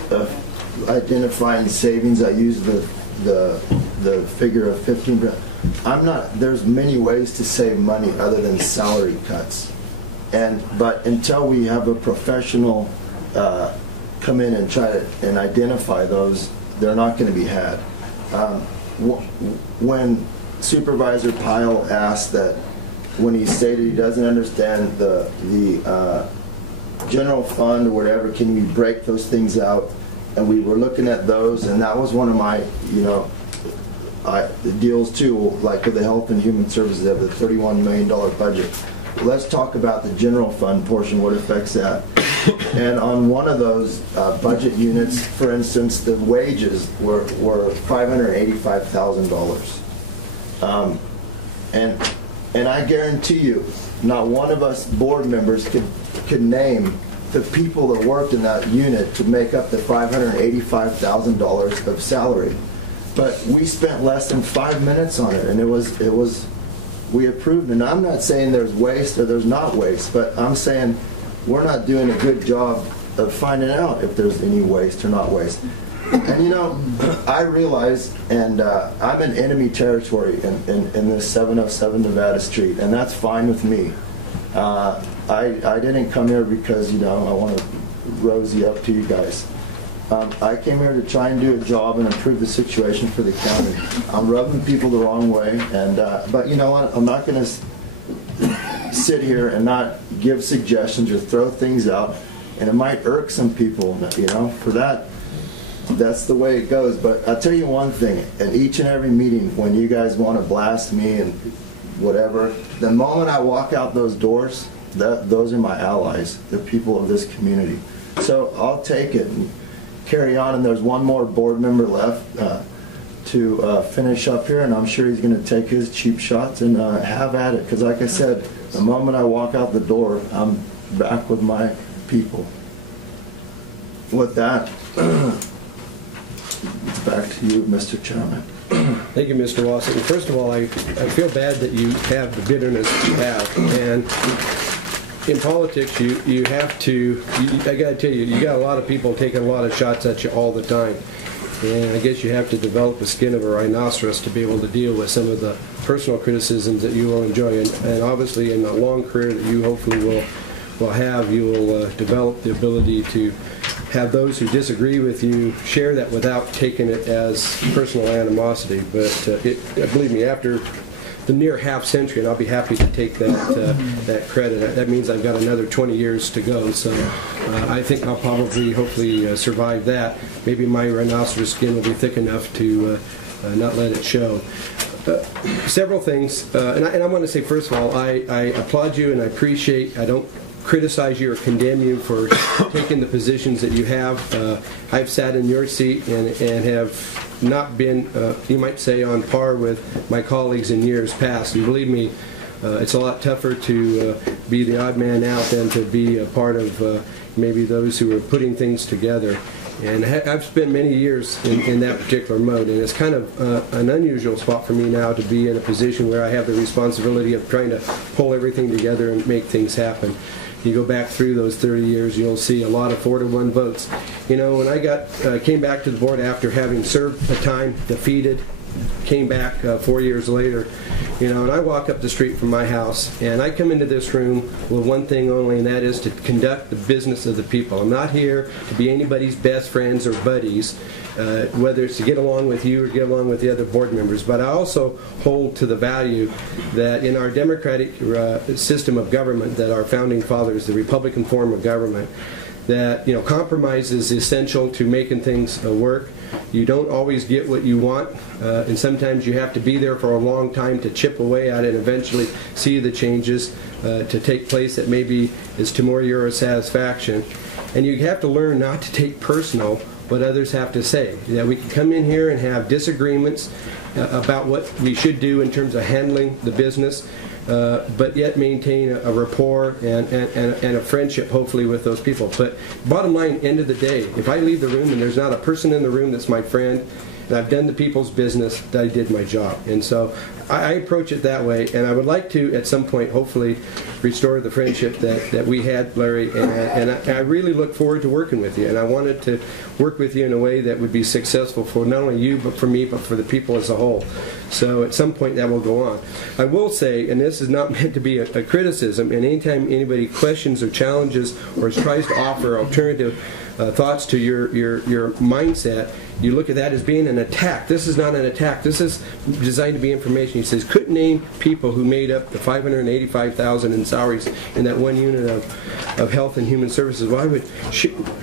identifying savings, I use the figure of 15%. There's many ways to save money other than salary cuts. But until we have a professional come in and try to identify those, they're not going to be had. When Supervisor Pyle asked that, when he stated he doesn't understand the general fund or whatever, can we break those things out? And we were looking at those, and that was one of my, deals too, like with the Health and Human Services, they have the $31 million budget. Let's talk about the general fund portion, what affects that. And on one of those budget units, for instance, the wages were $585,000. And I guarantee you, not one of us board members could name the people that worked in that unit to make up the $585,000 of salary. But we spent less than 5 minutes on it, and we approved. And I'm not saying there's waste or there's not waste, but I'm saying we're not doing a good job of finding out if there's any waste or not waste. And I realize, and I'm in enemy territory in this 707 Nevada Street, and that's fine with me. I didn't come here because, I want to rosy up to you guys. I came here to try and do a job and improve the situation for the county. I'm rubbing people the wrong way, but you know what? I'm not going to sit here and not give suggestions or throw things out, and it might irk some people, for that. That's the way it goes. But I'll tell you one thing, at each and every meeting, when you guys want to blast me and whatever, the moment I walk out those doors, those are my allies, the people of this community. So I'll take it and carry on, and there's one more board member left to finish up here, and I'm sure he's going to take his cheap shots and have at it, because like I said, the moment I walk out the door, I'm back with my people. With that, it's back to you, Mr. Chairman. Thank you, Mr. Lawson. First of all, I feel bad that you have the bitterness you have. And in politics, you have to, I got to tell you, you got a lot of people taking a lot of shots at you all the time. And I guess you have to develop the skin of a rhinoceros to be able to deal with some of the personal criticisms that you will enjoy. And obviously, in the long career that you hopefully will have, you will develop the ability to have those who disagree with you share that without taking it as personal animosity. But believe me, after the near half century, and I'll be happy to take that credit. That means I've got another 20 years to go. So I think I'll probably, hopefully, survive that. Maybe my rhinoceros skin will be thick enough to not let it show. Several things, and I want to say, first of all, I applaud you and I appreciate. I don't criticize you or condemn you for taking the positions that you have. I've sat in your seat and have not been, you might say, on par with my colleagues in years past. And believe me, it's a lot tougher to be the odd man out than to be a part of maybe those who are putting things together. And I've spent many years in that particular mode, and it's kind of an unusual spot for me now to be in a position where I have the responsibility of trying to pull everything together and make things happen. You go back through those 30 years, you'll see a lot of 4-to-1 votes. You know, when I came back to the board after having served a time, defeated, came back 4 years later, you know, and I walk up the street from my house, and I come into this room with one thing only, and that is to conduct the business of the people. I'm not here to be anybody's best friends or buddies, whether it's to get along with you or get along with the other board members, but I also hold to the value that in our democratic system of government that our founding fathers, the Republican form of government, that, you know, compromise is essential to making things work. You don't always get what you want, and sometimes you have to be there for a long time to chip away at it and eventually see the changes to take place that maybe is to more your satisfaction. And you have to learn not to take personal what others have to say. That we can come in here and have disagreements about what we should do in terms of handling the business, but yet maintain a rapport and a friendship, hopefully, with those people. But bottom line, end of the day, if I leave the room and there's not a person in the room that's my friend, and I've done the people's business, that I did my job. And so I approach it that way, and I would like to, at some point, hopefully, restore the friendship that we had, Larry, and I really look forward to working with you, and I wanted to work with you in a way that would be successful for not only you, but for me, but for the people as a whole. So at some point that will go on. I will say, and this is not meant to be a criticism, and anytime anybody questions or challenges or tries to offer alternative thoughts to your mindset, you look at that as being an attack. This is not an attack. This is designed to be information. He says, couldn't name people who made up the $585,000 in salaries in that one unit of health and human services. Well, I would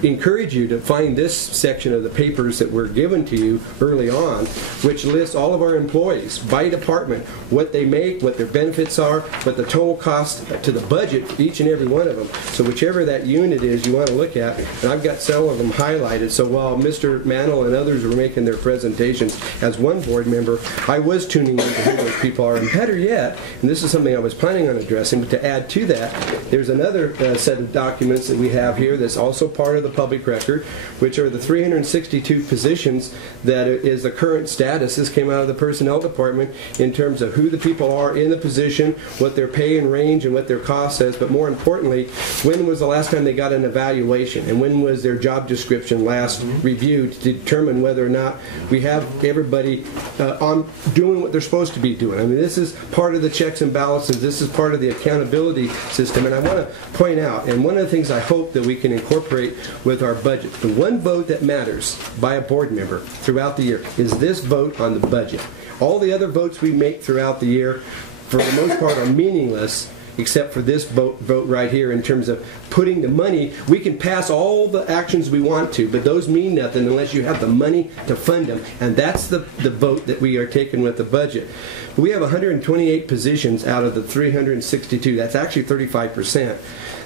encourage you to find this section of the papers that were given to you early on, which lists all of our employees by department, what they make, what their benefits are, what the total cost to the budget, each and every one of them. So whichever that unit is you want to look at, and I've got several of them highlighted. So while Mr. Mantle and others were making their presentations, as one board member, I was tuning in to who those people are. And better yet, and this is something I was planning on addressing, but to add to that, there's another set of documents that we have here that's also part of the public record, which are the 362 positions that is the current status. This came out of the personnel department in terms of who the people are in the position, what their pay and range and what their cost says, but more importantly, when was the last time they got an evaluation, and when was their job description last reviewed to determine whether or not we have everybody on doing what they're supposed to be doing. I mean, this is part of the checks and balances. This is part of the accountability system. And I want to point out, and one of the things I hope that we can incorporate with our budget, the one vote that matters by a board member throughout the year is this vote on the budget. All the other votes we make throughout the year, for the most part, are meaningless, except for this vote right here in terms of putting the money. We can pass all the actions we want to, but those mean nothing unless you have the money to fund them, and that's the vote that we are taking with the budget. We have 128 positions out of the 362. That's actually 35%.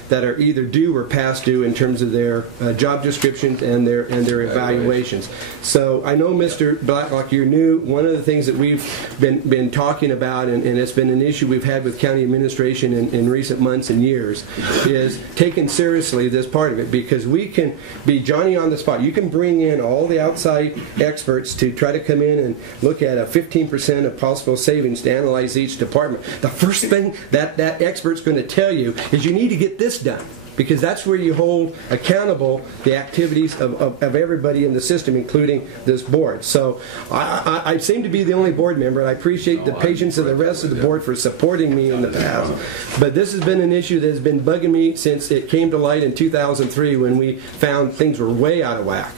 That are either due or past due in terms of their job descriptions and their evaluations. So I know, Mr. Blacklock, you're new. One of the things that we've been talking about, and it's been an issue we've had with county administration in recent months and years, is taking seriously this part of it, because we can be Johnny on the spot. You can bring in all the outside experts to try to come in and look at a 15% of possible savings to analyze each department. The first thing that expert's going to tell you is you need to get this done, because that's where you hold accountable the activities of everybody in the system, including this board. So I seem to be the only board member, and I appreciate the patience of the rest of the board for supporting me in the past. But this has been an issue that has been bugging me since it came to light in 2003 when we found things were way out of whack.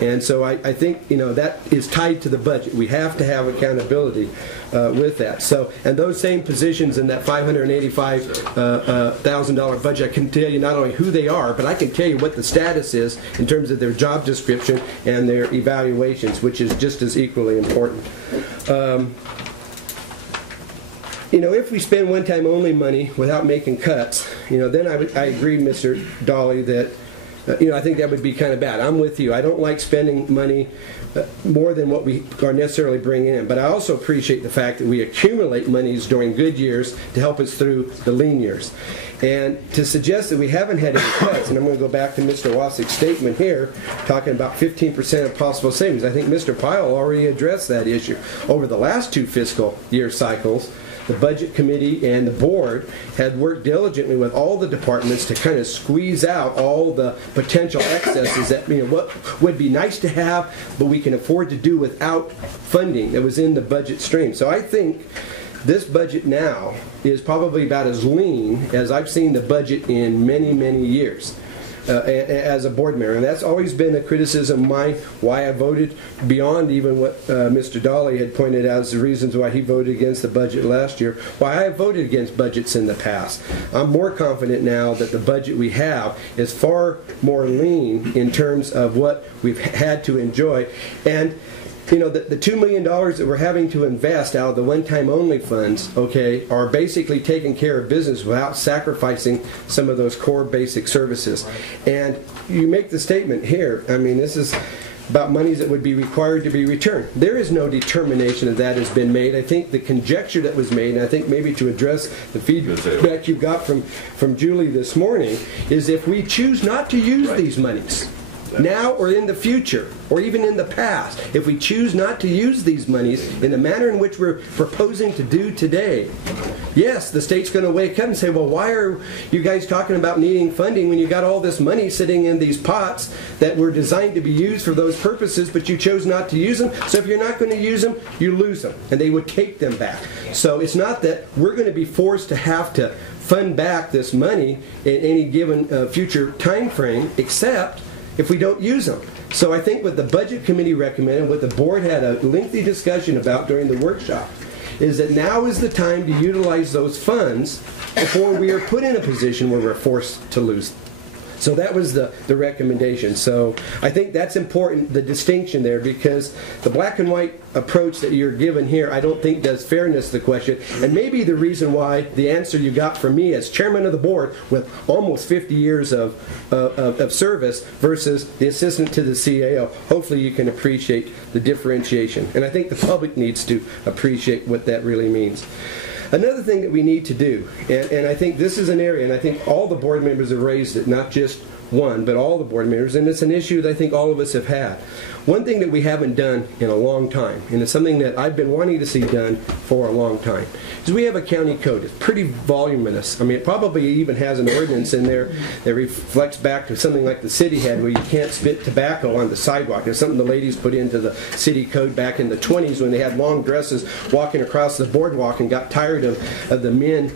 And so I think, you know, that is tied to the budget. We have to have accountability with that. So, and those same positions in that $585,000 budget, I can tell you not only who they are, but I can tell you what the status is in terms of their job description and their evaluations, which is just as equally important. You know, if we spend one-time only money without making cuts, you know, then I agree, Mr. Dolly, that I think that would be kind of bad. I'm with you. I don't like spending money more than what we are necessarily bringing in. But I also appreciate the fact that we accumulate monies during good years to help us through the lean years. And to suggest that we haven't had any cuts, and I'm going to go back to Mr. Wassick's statement here, talking about 15% of possible savings. I think Mr. Pyle already addressed that issue. Over the last 2 fiscal year cycles, the Budget Committee and the Board had worked diligently with all the departments to kind of squeeze out all the potential excesses that, what would be nice to have, but we can afford to do without funding that was in the budget stream. So I think this budget now is probably about as lean as I've seen the budget in many, many years as a board member. And that's always been a criticism of why I voted beyond even what Mr. Dolly had pointed out as the reasons why he voted against the budget last year, why I voted against budgets in the past. I'm more confident now that the budget we have is far more lean in terms of what we've had to enjoy. And the $2 million that we're having to invest out of the one-time only funds, okay, are basically taking care of business without sacrificing some of those core basic services. And you make the statement here, this is about monies that would be required to be returned. There is no determination that has been made. I think the conjecture that was made, and I think maybe to address the feedback you got from Julie this morning, is if we choose not to use these monies, now or in the future, or even in the past, if we choose not to use these monies in the manner in which we're proposing to do today, yes, the state's going to wake up and say, well, why are you guys talking about needing funding when you got all this money sitting in these pots that were designed to be used for those purposes, but you chose not to use them? So if you're not going to use them, you lose them, and they would take them back. So it's not that we're going to be forced to have to fund back this money in any given future time frame, except if we don't use them. So I think what the Budget Committee recommended, what the board had a lengthy discussion about during the workshop, is that now is the time to utilize those funds before we are put in a position where we're forced to lose them. So that was the recommendation. So I think that's important, the distinction there, because the black and white approach that you're given here I don't think does fairness to the question, and maybe the reason why the answer you got from me as chairman of the board with almost 50 years of service versus the assistant to the CAO. Hopefully you can appreciate the differentiation, and I think the public needs to appreciate what that really means. Another thing that we need to do, and I think this is an area, and I think all the board members have raised it, not just one, but all the board members, and it's an issue that I think all of us have had. One thing that we haven't done in a long time, and it's something that I've been wanting to see done for a long time, is we have a county code. It's pretty voluminous. It probably even has an ordinance in there that reflects back to something like the city had, where you can't spit tobacco on the sidewalk. It's something the ladies put into the city code back in the 20s when they had long dresses walking across the boardwalk and got tired of the men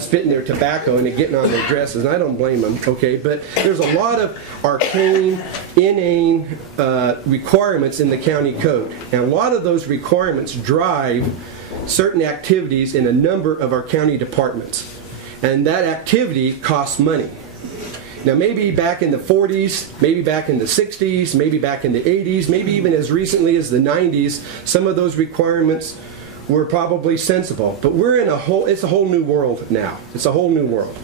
spitting their tobacco and getting on their dresses. And I don't blame them, okay? But there's a lot of arcane, inane requirements in the county code. And a lot of those requirements drive certain activities in a number of our county departments. And that activity costs money. Now maybe back in the 40s, maybe back in the 60s, maybe back in the 80s, maybe even as recently as the 90s, some of those requirements were probably sensible. But we're in it's a whole new world now. It's a whole new world.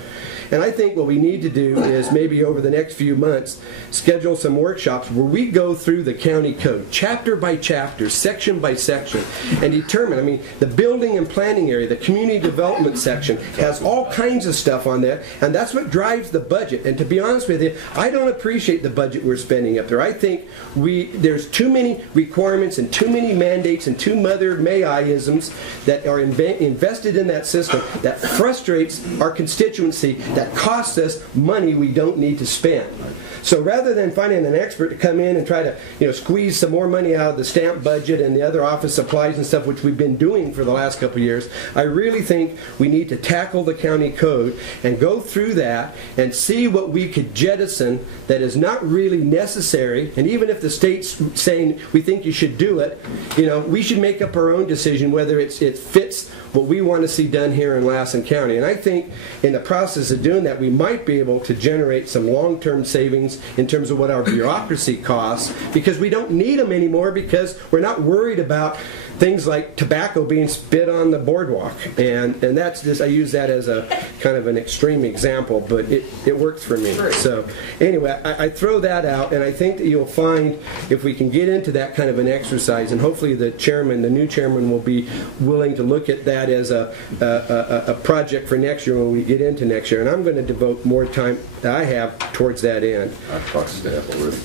And I think what we need to do is maybe over the next few months schedule some workshops where we go through the county code, chapter by chapter, section by section, and determine, the building and planning area, the community development section has all kinds of stuff on there, and that's what drives the budget. And to be honest with you, I don't appreciate the budget we're spending up there. I think there's too many requirements and too many mandates and too mother may I-isms that are invested in that system that frustrates our constituency, that costs us money we don't need to spend. So rather than finding an expert to come in and try to squeeze some more money out of the stamp budget and the other office supplies and stuff, which we've been doing for the last couple of years, I really think we need to tackle the county code and go through that and see what we could jettison that is not really necessary. And even if the state's saying we think you should do it, we should make up our own decision whether it fits what we want to see done here in Lassen County. And I think in the process of doing that, we might be able to generate some long-term savings savings in terms of what our bureaucracy costs, because we don't need them anymore, because we're not worried about things like tobacco being spit on the boardwalk. And that's just, I use that as a kind of an extreme example, but it works for me. So anyway, I throw that out, and I think that you'll find if we can get into that kind of an exercise, and hopefully the new chairman will be willing to look at that as a project for next year when we get into next year. And I'm going to devote more time that I have towards that end. I've talked to staff already.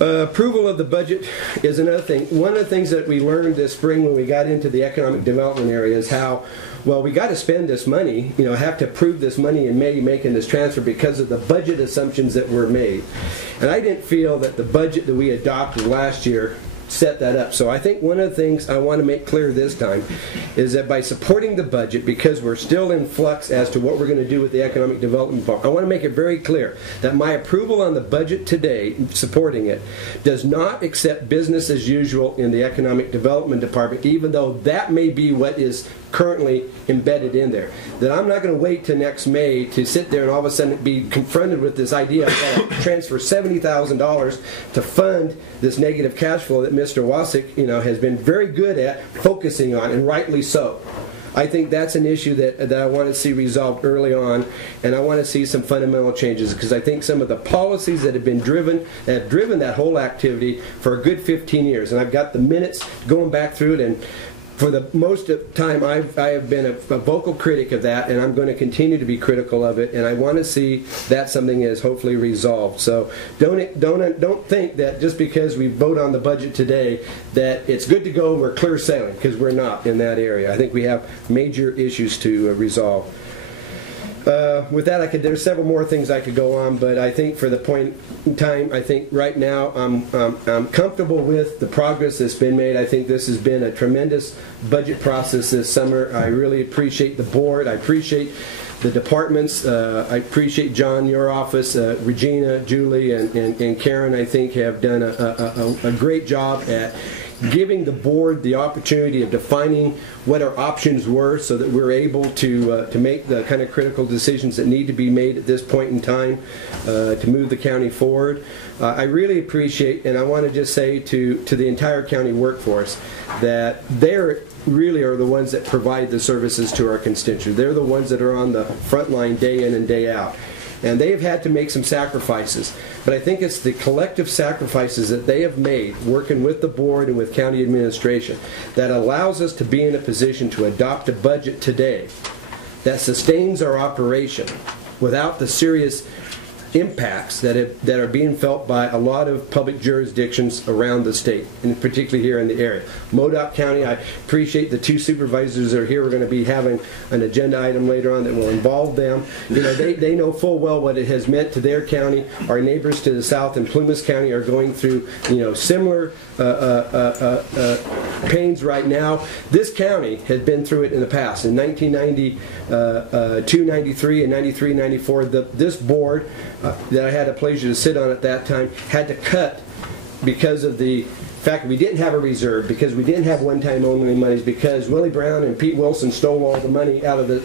Approval of the budget is another thing. One of the things that we learned this spring when we got into the economic development area is how, well, we got to spend this money, have to approve this money in May making this transfer because of the budget assumptions that were made. And I didn't feel that the budget that we adopted last year set that up. So I think one of the things I want to make clear this time is that by supporting the budget, because we're still in flux as to what we're going to do with the economic development fund, I want to make it very clear that my approval on the budget today, supporting it, does not accept business as usual in the economic development department, even though that may be what is currently embedded in there. That I'm not going to wait till next May to sit there and all of a sudden be confronted with this idea of transfer $70,000 to fund this negative cash flow that Mr. Wasik, has been very good at focusing on, and rightly so. I think that's an issue that I want to see resolved early on, and I want to see some fundamental changes, because I think some of the policies that have driven that whole activity for a good 15 years, and I've got the minutes going back through it, and for the most of the time, I have been a vocal critic of that, and I'm going to continue to be critical of it. And I want to see that something is hopefully resolved. So don't think that just because we vote on the budget today that it's good to go, we're clear sailing, because we're not in that area. I think we have major issues to resolve. With that, there's several more things I could go on, but I think for the point in time, I think right now I'm comfortable with the progress that's been made. I think this has been a tremendous budget process this summer. I really appreciate the board. I appreciate the departments. I appreciate John, your office, Regina, Julie, and Karen, I think, have done a great job at giving the board the opportunity of defining what our options were so that we're able to make the kind of critical decisions that need to be made at this point in time to move the county forward. I really appreciate, and I want to just say to the entire county workforce, that they're really are the ones that provide the services to our constituents. They're the ones that are on the front line day in and day out. And they have had to make some sacrifices. But I think it's the collective sacrifices that they have made, working with the board and with county administration, that allows us to be in a position to adopt a budget today that sustains our operation without the serious impacts that are being felt by a lot of public jurisdictions around the state, and particularly here in the area. Modoc County, I appreciate the two supervisors that are here. We're going to be having an agenda item later on that will involve them. They know full well what it has meant to their county. Our neighbors to the south in Plumas County are going through similar pains right now. This county has been through it in the past. In 1992, 93, and 93, 94, this board that I had the pleasure to sit on at that time had to cut because of the fact that we didn't have a reserve, because we didn't have one-time only monies, because Willie Brown and Pete Wilson stole all the money out of the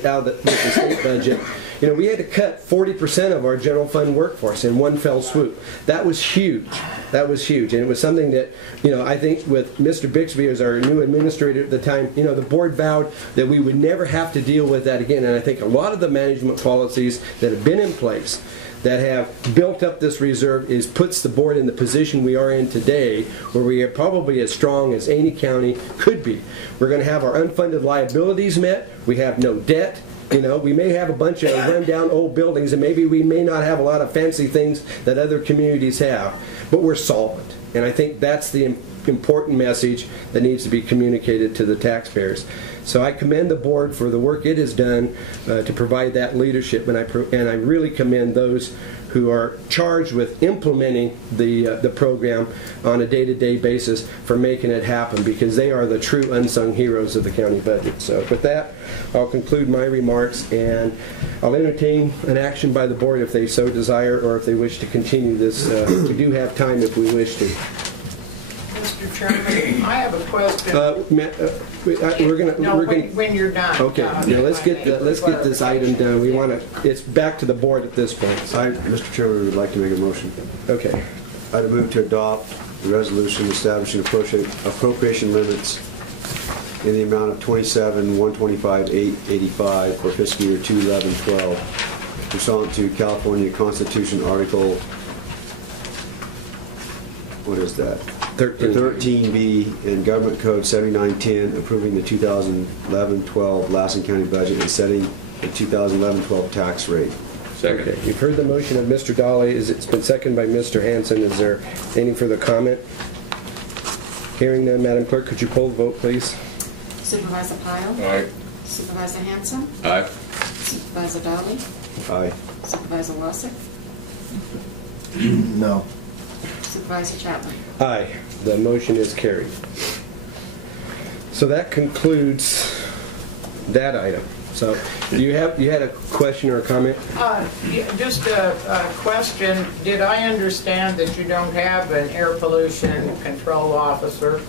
state budget. We had to cut 40% of our general fund workforce in one fell swoop. That was huge. That was huge. And it was something that, I think with Mr. Bixby as our new administrator at the time, the board vowed that we would never have to deal with that again. And I think a lot of the management policies that have been in place that have built up this reserve puts the board in the position we are in today, where we are probably as strong as any county could be. We're going to have our unfunded liabilities met. We have no debt. We may have a bunch of run-down old buildings, and maybe we may not have a lot of fancy things that other communities have, but we're solvent. And I think that's the important message that needs to be communicated to the taxpayers. So I commend the board for the work it has done to provide that leadership, and I really commend those who are charged with implementing the program on a day-to-day basis for making it happen, because they are the true unsung heroes of the county budget. So with that, I'll conclude my remarks, and I'll entertain an action by the board if they so desire, or if they wish to continue this. We do have time if we wish to. Mr. Chairman, I have a question. When you're done. Okay, now let's get this item done. We want to. It's back to the board at this point. I, Mr. Chairman, would like to make a motion. Okay. I'd move to adopt the resolution establishing appropriation limits in the amount of $27,125,885 for fiscal year 2011-12, pursuant to California Constitution Article, what is that? 13B and Government Code 7910, approving the 2011-12 Lassen County budget and setting the 2011-12 tax rate. Second. Okay. You've heard the motion of Mr. Dolly. It's been seconded by Mr. Hanson. Is there any further comment? Hearing none, Madam Clerk, could you poll the vote, please? Supervisor Pyle? Aye. Supervisor Hanson? Aye. Supervisor Dolly? Aye. Supervisor Lassen? No. Supervisor Chapman? Aye. The motion is carried. So that concludes that item. So you had a question or a comment? Just a question. Did I understand that you don't have an air pollution control officer?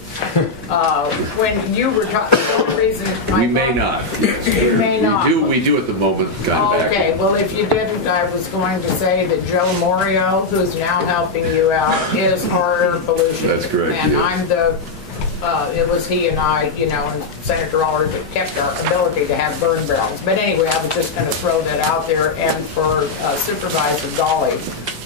When you were talking, the reason We may not. You may not. We do at the moment, kind of. Okay, well, if you didn't, I was going to say that Joe Morio, who's now helping you out, is our air pollution. That's correct. And I'm the, it was he and I, and Senator Allard that kept our ability to have burn barrels. But anyway, I was just going to throw that out there. And for Supervisor Dolly,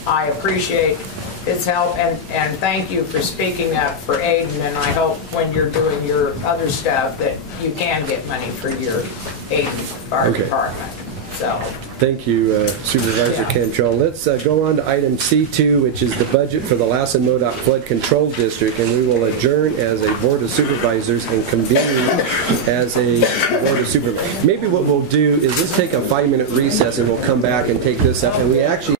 I appreciate his help and thank you for speaking up for Aiden. And I hope when you're doing your other stuff that you can get money for your Aiden Fire Department. So. Thank you, Supervisor Cantrell. Let's go on to item C2, which is the budget for the Lassen MoDOT Flood Control District, and we will adjourn as a Board of Supervisors and convene as a Board of Supervisors. Maybe what we'll do is just take a 5-minute recess and we'll come back and take this up. And we actually